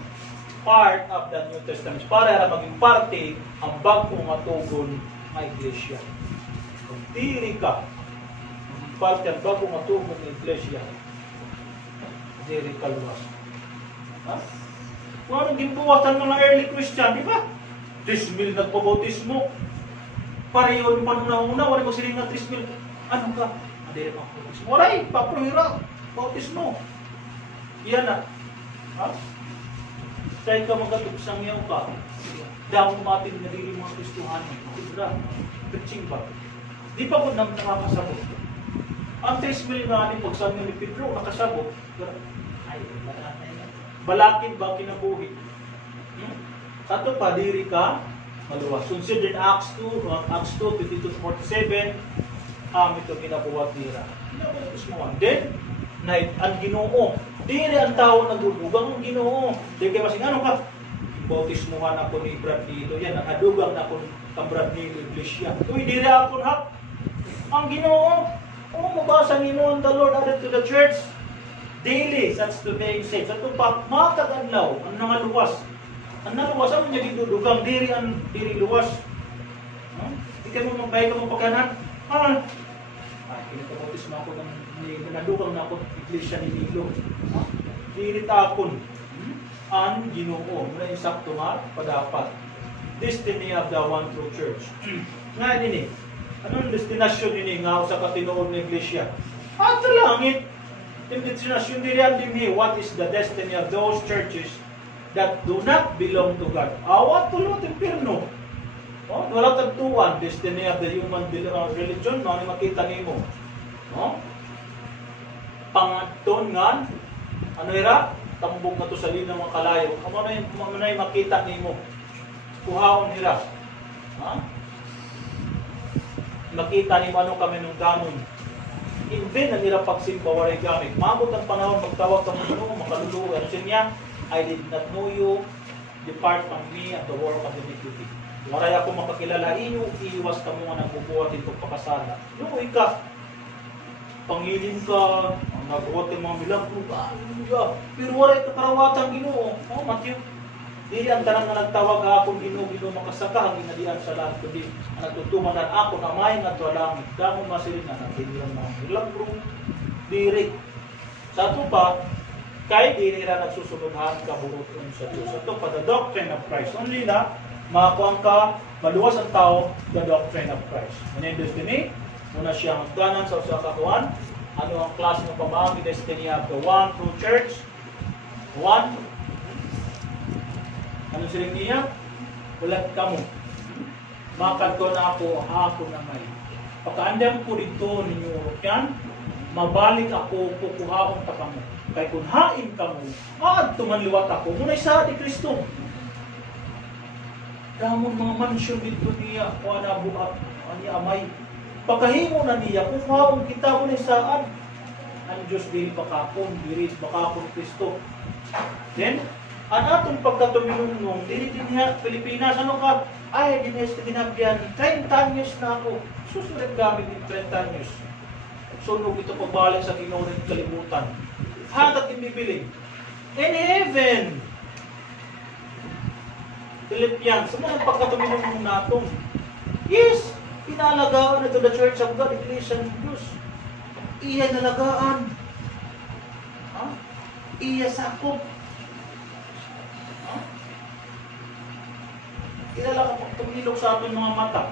part of the New Testament. Para maging parte ang bagong matugon ng iglesia. Kung tiri ka, parte ang bagong matugon ng iglesia, diri ka luwas. Kung anong ginbuwatan ng early Christian, di ba? 3,000 nagpabautismo. Pareho yung panuna-una, wala ko siling nga 3,000. Ano ka? Hindi rin ang bautismo. Waray, paprohira, bautismo. Yan na. Try ka magkatugsang yaw ka. Dahong matin na dili mga Kristuhan. Kudra, preaching ba? Di pa ko nakakasabot. Ang 3,000 nga ni pagsabi ni Pedro, nakasabot. Ay, balakid ba kinabuhi? Sa ito pa, diri ka, maluwas. Consider Acts 2, 22-47, ito kinabuhat dira. Kinabuhat mo. Then, ang Ginoo. Diri ang tao nagdudugang ang Ginoo. Di kayo masing ano ka? Bautismuhan ako ni Brad Nilo. Yan, nakadugang na ako kang Brad Nilo Iglesia. Uy, diri ako na. Ang Ginoo. Mabasa nimo ang the Lord added to the church. Daily, such to being saved. Sa ito pa, matag-adlaw, ang nangaluwas. Ang naluwas, ang niya gidudugang, diri luwas. Di kayo magbayad ka mong pagkanan. Kinakabutis mo ako ng nadugang na ako, iglesia ni Nilo. Diri takon. Ang Ginoo. Muna yung sakto nga, padapat. Destiny of the one true church. Nga din anong destinasyon nini nga sa katinuod ng iglesia? At sa langit. Yung destinasyon din what is the destiny of those churches that do not belong to God? Awat tulot impirno. Wala tagtuan, destiny of the human religion, no, makita nimo. No? Pangaton nga, ano ira? Tambok na to sa linaw ng kalayo. Ano na yung makita nimo? Kuhaon ira. Makita nimo ano kami nung gamon. Even ang nila pagsimba waray gamit. Mabot ang panahon, magtawag ka mo, makaluluwa. Ano siya? I did not know you. Depart from me at the work of iniquity. Waray ako makakilala inyo, iiwas ka mo nga nagbubuhat ito pakasala. Luoy ka. Pangilin ka, nagbuhat yung mga milagro. Pero waray ka karawatan Ginoo. Matthew. Dili ang tanang na nagtawag akong Ginoo makasaka, ang ginadian sa lahat kundi ang nagtutuman na ako na may nagtualang damong masilin na nagtinilang mga milagro. Diri. Sa ito pa, kay diri na nagsusunodhan kaburuton sa Diyos. Ito pa, the doctrine of Christ. Only na, makakuang ka, maluwas ang tao, the doctrine of Christ. Ano yung destiny? Muna siyang ganan sa usa kakuan. Ano ang klase ng pamahagi destiny of the one true church? One. Ano siling niya? Ulat ka mo. Makadto na ako na may. Pagkaandam ko dito ninyo yan, mabalik ako, kukuhaon ka mo. Kaya kung hain ka mo, tumanliwat ako, muna isa di Kristo. Damon mga mansyon dito niya, kung na buhat, niya amay. Pagkahimo na niya, kukuhaon kita mo na isaan. Ang Diyos diri bakakon, diri bakakon Kristo. Then, ang atong pagkatuminunong, dili din niya, Pilipinas, ano ka? Ay, dinis ka ginabyan, 30 years na ako. Susunod gamit ng 30 years. Sunog ito pabalik sa Ginoo ng kalimutan. Hatat imibiling. In heaven, Philippians, sa mga pagkatuminom mo natong. Yes, pinalagaan na to the Church of God, Iglesia ng Diyos. Iya nalagaan. Ha? Iya sakop. Ha? Kilala ka tumilok sa ating mga mata.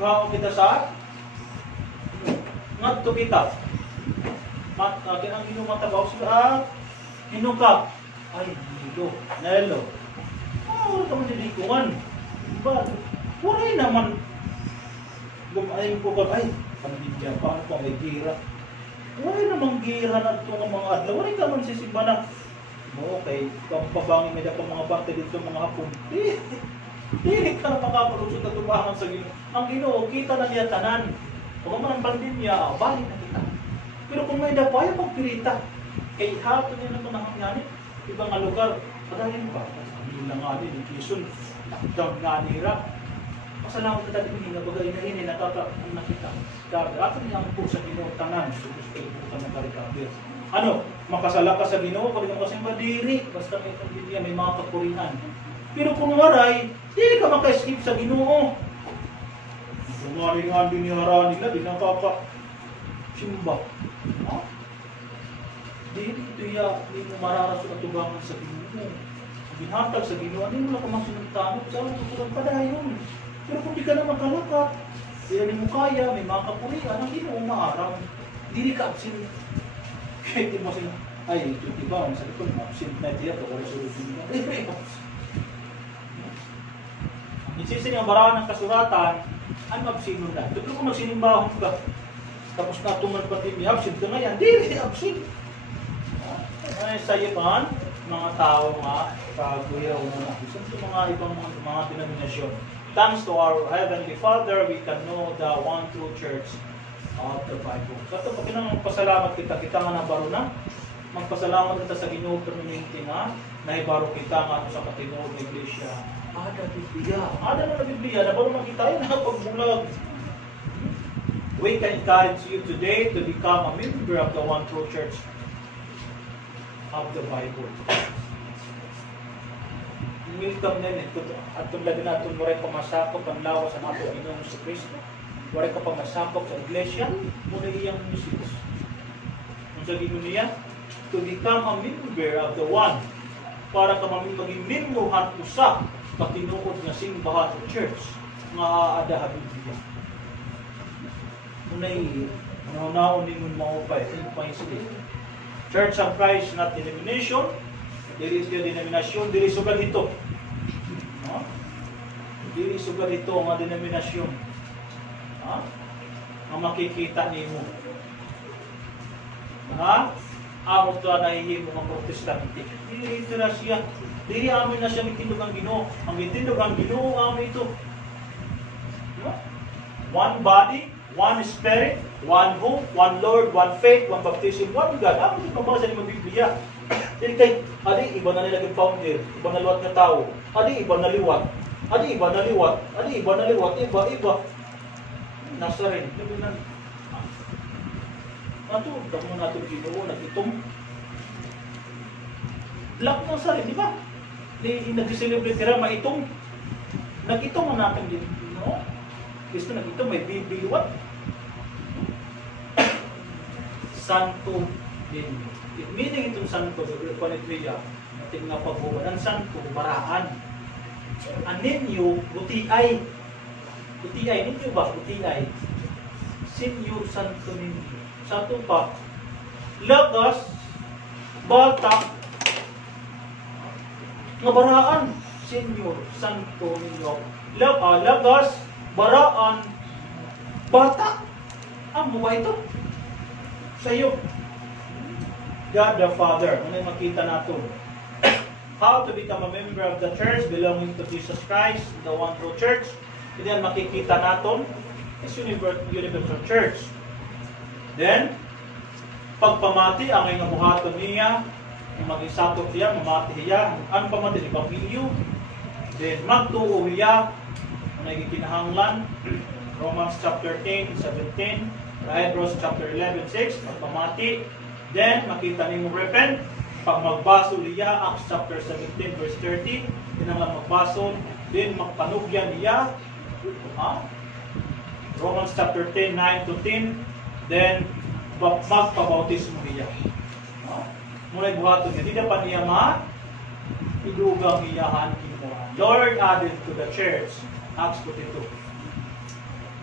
Kaya kita sa ngadto kita. Natin ang inumata ba? Hinukap. Ay, dito. Nelo. Wala ka man dilikungan. Diba? Wala naman. Gumayin ko ba? Ay, panibigyan. Paano pa may gira? Wala namang gira na ito ng mga adlaw. Wala ka man sisimba na. Okay, kung pabangin may dapat mga bante dito mga hapon. Hindi ka na makapalusot na tumahan sa Ginoo. Ang Ginoo, kita na niya tanan. Kung man ang pandemya, balik na kita. Pero kung may dapat, ayaw magpirita. Kaya hapon niya na panahangyanin. Ibang nga lugar, padahin ba? Sabi lang nga din, Quezon, lockdown nga nira. Pasalamat ka dati nga bagay na rin, nakakaroon na kita. Dahil ato niya ang po sa Ginoo tanan. Gusto ko po na karikabir. Ano? Makasala ka sa Ginoo, pag mo kasing madiri, basta may pandemya, may mga kapurihan. Pero kung waray, hindi ka maka-escape sa Ginoo. Kung waray nga binihara nila, di nakaka-simba. Ha? Hindi mo mararaso at tubangan sa Ginoo. Binhatag sa Ginoo, hindi mo lang kamasunod-tanong, saan tutulang padayon. Pero kung di ka na makalaka, hindi mo kaya, may mga kapurihan, ang Ginoo maarang. Hindi ka absent. Kaya di mo sila, ay, ito diba, sa likod, absent na diya, ito, wala sulutin mo. Ay, isising ang baraan ng kasuratan, ano absino na? Ito kung magsinimbahon ka, tapos natuman pati may absent ka ngayon, hindi absent. Ay, sa iban, mga tao nga, kaguyaw na nakisan sa mga ibang mga denominasyon. Thanks to our Heavenly Father, we can know the one true church of the Bible. So ito, magpasalamat kita nga na baro na. Magpasalamat kita sa Ginoo permanente nga, naibaro kita nga sa katinuod ng Iglesia. Ada Biblia. Ada na Biblia. Na baro makita yun na pagbulag. We can encourage you today to become a member of the one true church of the Bible. Welcome din ito. At tulad na ito, waray pamasakop ang lawas ang ato Ginoong sa Kristo. Waray ka pamasakop sa Iglesia, muna iyang message. Kung sa Ginoo niya, to become a member of the one, para ka maging member at usa, katinuod nga simbahan o church, nga ada Biblia. Unay, naon din mo maupay, Church of Christ, not denomination. Diri ito denominasyon, diri sugal ito. No? Diri sugal ito ang denominasyon. Ha? Ang makikita nimo. Ha? Amo to nahihimo mga protestante. Diri ito na siya. Diri amin na siya mitindog ang Ginoo. Ang mitindog ang Ginoo amin ito. No? One body, one spirit, one hope, one Lord, one faith, one baptism, one God. Amo ito pabasa ni Biblia. Jadi kay, adi iba na nilagay founder, iba na liwat nga tao, adi iba na liwat, adi iba na liwat, adi iba na liwat, iba. Nasa rin, nabinan. Nato, damo nato Ginoo, nag-itong. Black na sa rin, di ba? Nag-celebrate tira, maitong. Nag-itong ang natin din, no? Gusto nag-itong, may bibiwat. Santo din. Meaning itong santo, panitwiya, natin nga pagbuwan, ang santo, baraan. Ang ninyo, butiay. Butiay, ninyo ba? Butiay. Sinyo, santo ninyo. Santo pa, lagas, bata, nga baraan. Sinyo, santo ninyo. Lagas, baraan, bata. Ano ba ito? Sa iyo. God the Father. Ano yung makita natin? How to become a member of the church belonging to Jesus Christ, the one true church. Hindi yan makikita natin. It's universal church. Then, pagpamati, ang iyong buhaton niya, yung mag-isatop siya, mamati siya, ang pamati, Ebanghelyo. Then, magtuo siya, ang nagkikinahanglan, Romans chapter 10, 17, Hebrews chapter 11, 6, pagpamati. Then, makita niyo repent. Pag magbaso niya, Acts chapter 17, verse 30. kinahanglan magbason, then magpanugyan niya. Romans chapter 10, 9 to 10, then magpabautismo niya. Muna buhaton niya, di na pa niya idugang iyahan kinuha. Lord added to the church, Acts 22.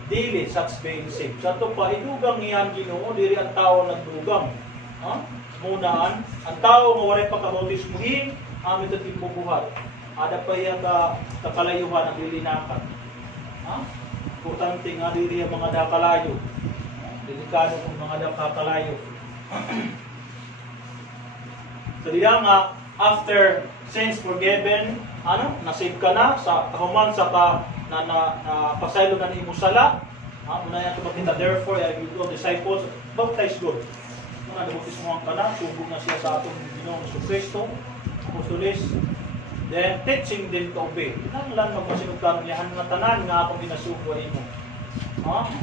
Dili, such being saved. Sa ito pa, idugang iyahan Ginoo, diri ang tao nagdugang. Munaan, ang tao nga walay pagkabautismuhin, amin ito timbubuhat. Ada pa yung kakalayuhan ang lilinakan. Importante nga diri ang mga dakalayo. Delikado kung mga dakalayo. So diya nga, after sins forgiven, nasave ka na, sa kahuman sa pasaylo na ni Musala, muna yan ito therefore, I will go disciples, baptize God. Nabautismuhan ka na, subog na siya sa atong Ginoong Kristo, Apostoles, then teaching din ka obey. Kinahanglan magmasinog ka niya nga tanan nga akong ginasugo imo.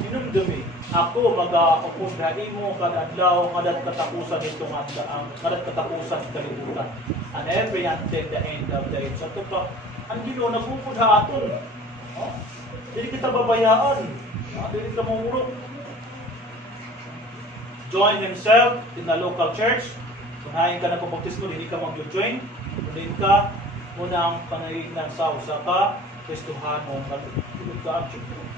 Inundumi. Ako mag-upunda imo kada adlaw kadat katapusan nito nga kadat katapusan sa kalibutan. And every until the end of the age. Sa ito pa, ang Ginoo nagpupud ha aton. Dili kita babayaan. Dili kita mangurot. Join himself in the local church. Kung hain ka na pabautismo, hindi ka mag-join. Kung ka, muna ang pangayignan sa usa ka, Kristohano,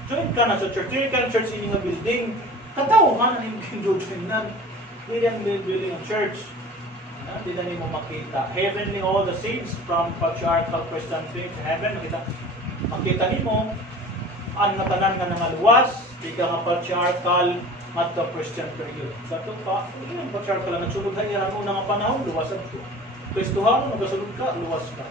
join ka na sa church. Join ka na church in yung building. Kataw man ang yung join na. Hindi ang building ng church. Hindi na mo makita. Heavenly all the saints from patriarchal Christian faith to heaven. Makita mo, ang natanan nga nangaluwas, di ka nga patriarchal at the Christian period. Sa ito pa, hindi ang patriarchal na nagsunod na iyan mo nga panahon, luwasan ko. Kristohano, nagasunod ka, luwas ka.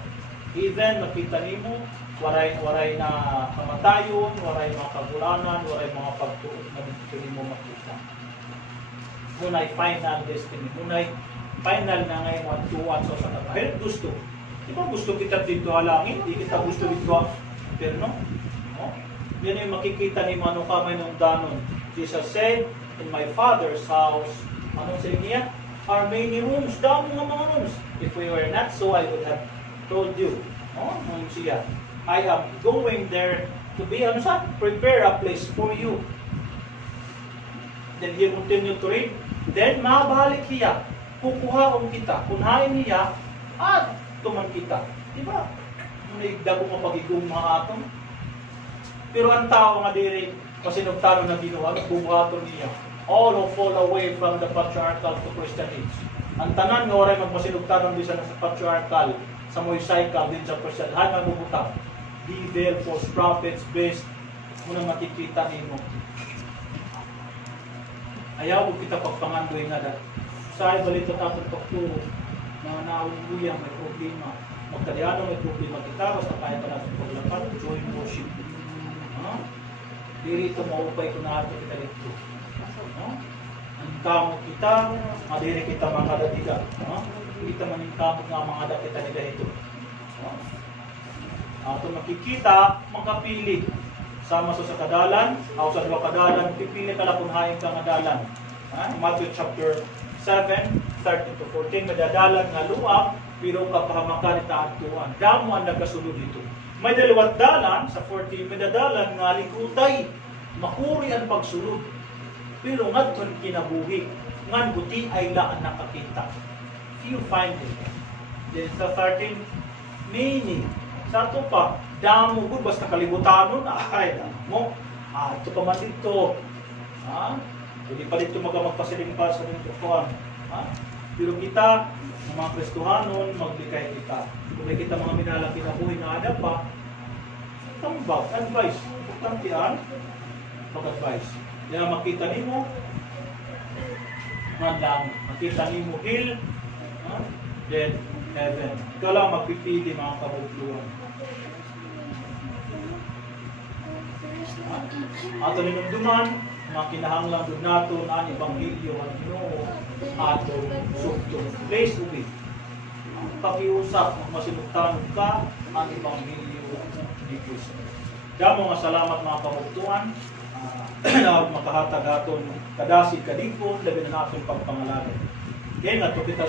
Even, makita mo, waray na kamatayon, waray mga kagulanan, waray mga pagtuon na hindi mo makita. Muna'y final destiny. Muna'y final na ngayon at tuwan sa katapahit. Gusto. Di ba gusto kita dito halangin? Di kita gusto dito perno? Yan yung makikita ni Mano Kamay ng danon. Jesus said, in my Father's house, anong sabi niya? Are many rooms, damo nga mga rooms. If we were not so, I would have told you. Nung siya, I am going there to be, prepare a place for you. Then he continued to read, then mabalik siya, kukuhaon kita, kunhain niya, at tuman kita. Diba? Naigdago mo pagigong mga atong. Pero ang tao nga diri, masinugtano na ginawa, bubuhaton niya. All who fall away from the patriarchal to Christian age. Ang tanan nga oray magmasinugtanon din sa patriarchal, sa Moisaical, din sa Christian, hanggang bubutang. Evil, false prophets, based, muna makikita nimo. Ayaw kita pagpangandoy nga da. Sa balito tatong pagturo, mga nauluyang may problema. Magkaliano may problema kita, basta kaya ka natin paglapan, join worship. Diri ito maupay ko na ato kita dito. Ang kamot kita, madiri kita mga dadiga. Kita man yung kamot nga mga da kita nila ito. Ato makikita, makapili. Sama sa kadalan, o sa dua kadalan, pipili ka lang kung hain ka kadalan. Matthew chapter 7, 13 to 14, madadalan nga luwag, pero kapahamakan ita atuan. Damo ang nagasulod dito. May dalawat dalan, sa 14, may dadalan nga likutay, makuri ang pagsulod. Pero ngadton kinabuhi, ngan buti ay laan nakakita. You find it. Then sa 13, meaning, sa ito pa, damo ko, basta kalibutanon, ay, mo, ito pa man dito. Hindi pa dito magpasiling pa sa dito kuhan. Pero kita, mga Kristohanon, maglikay kita. Kung may kita mga minalaki na buhay na ada pa, tambag, advice. Importante ang pag-advise. Kaya makita nimo, lang, makita nimo hill, then heaven. Ikaw lang magpipili mga kabutluhan. Ato ninunduman, mga kinahanglan doon nato ang Ebanghelyo ang Ginoo ato sugto. Place ubi. Pakiusap, masinugtanon ka ang Ebanghelyo ni Kristo. Damo nga salamat mga kabutluhan. Na makahatag aton kadasi kadipon labi na natin pagpangalanan. Kaya nga to kita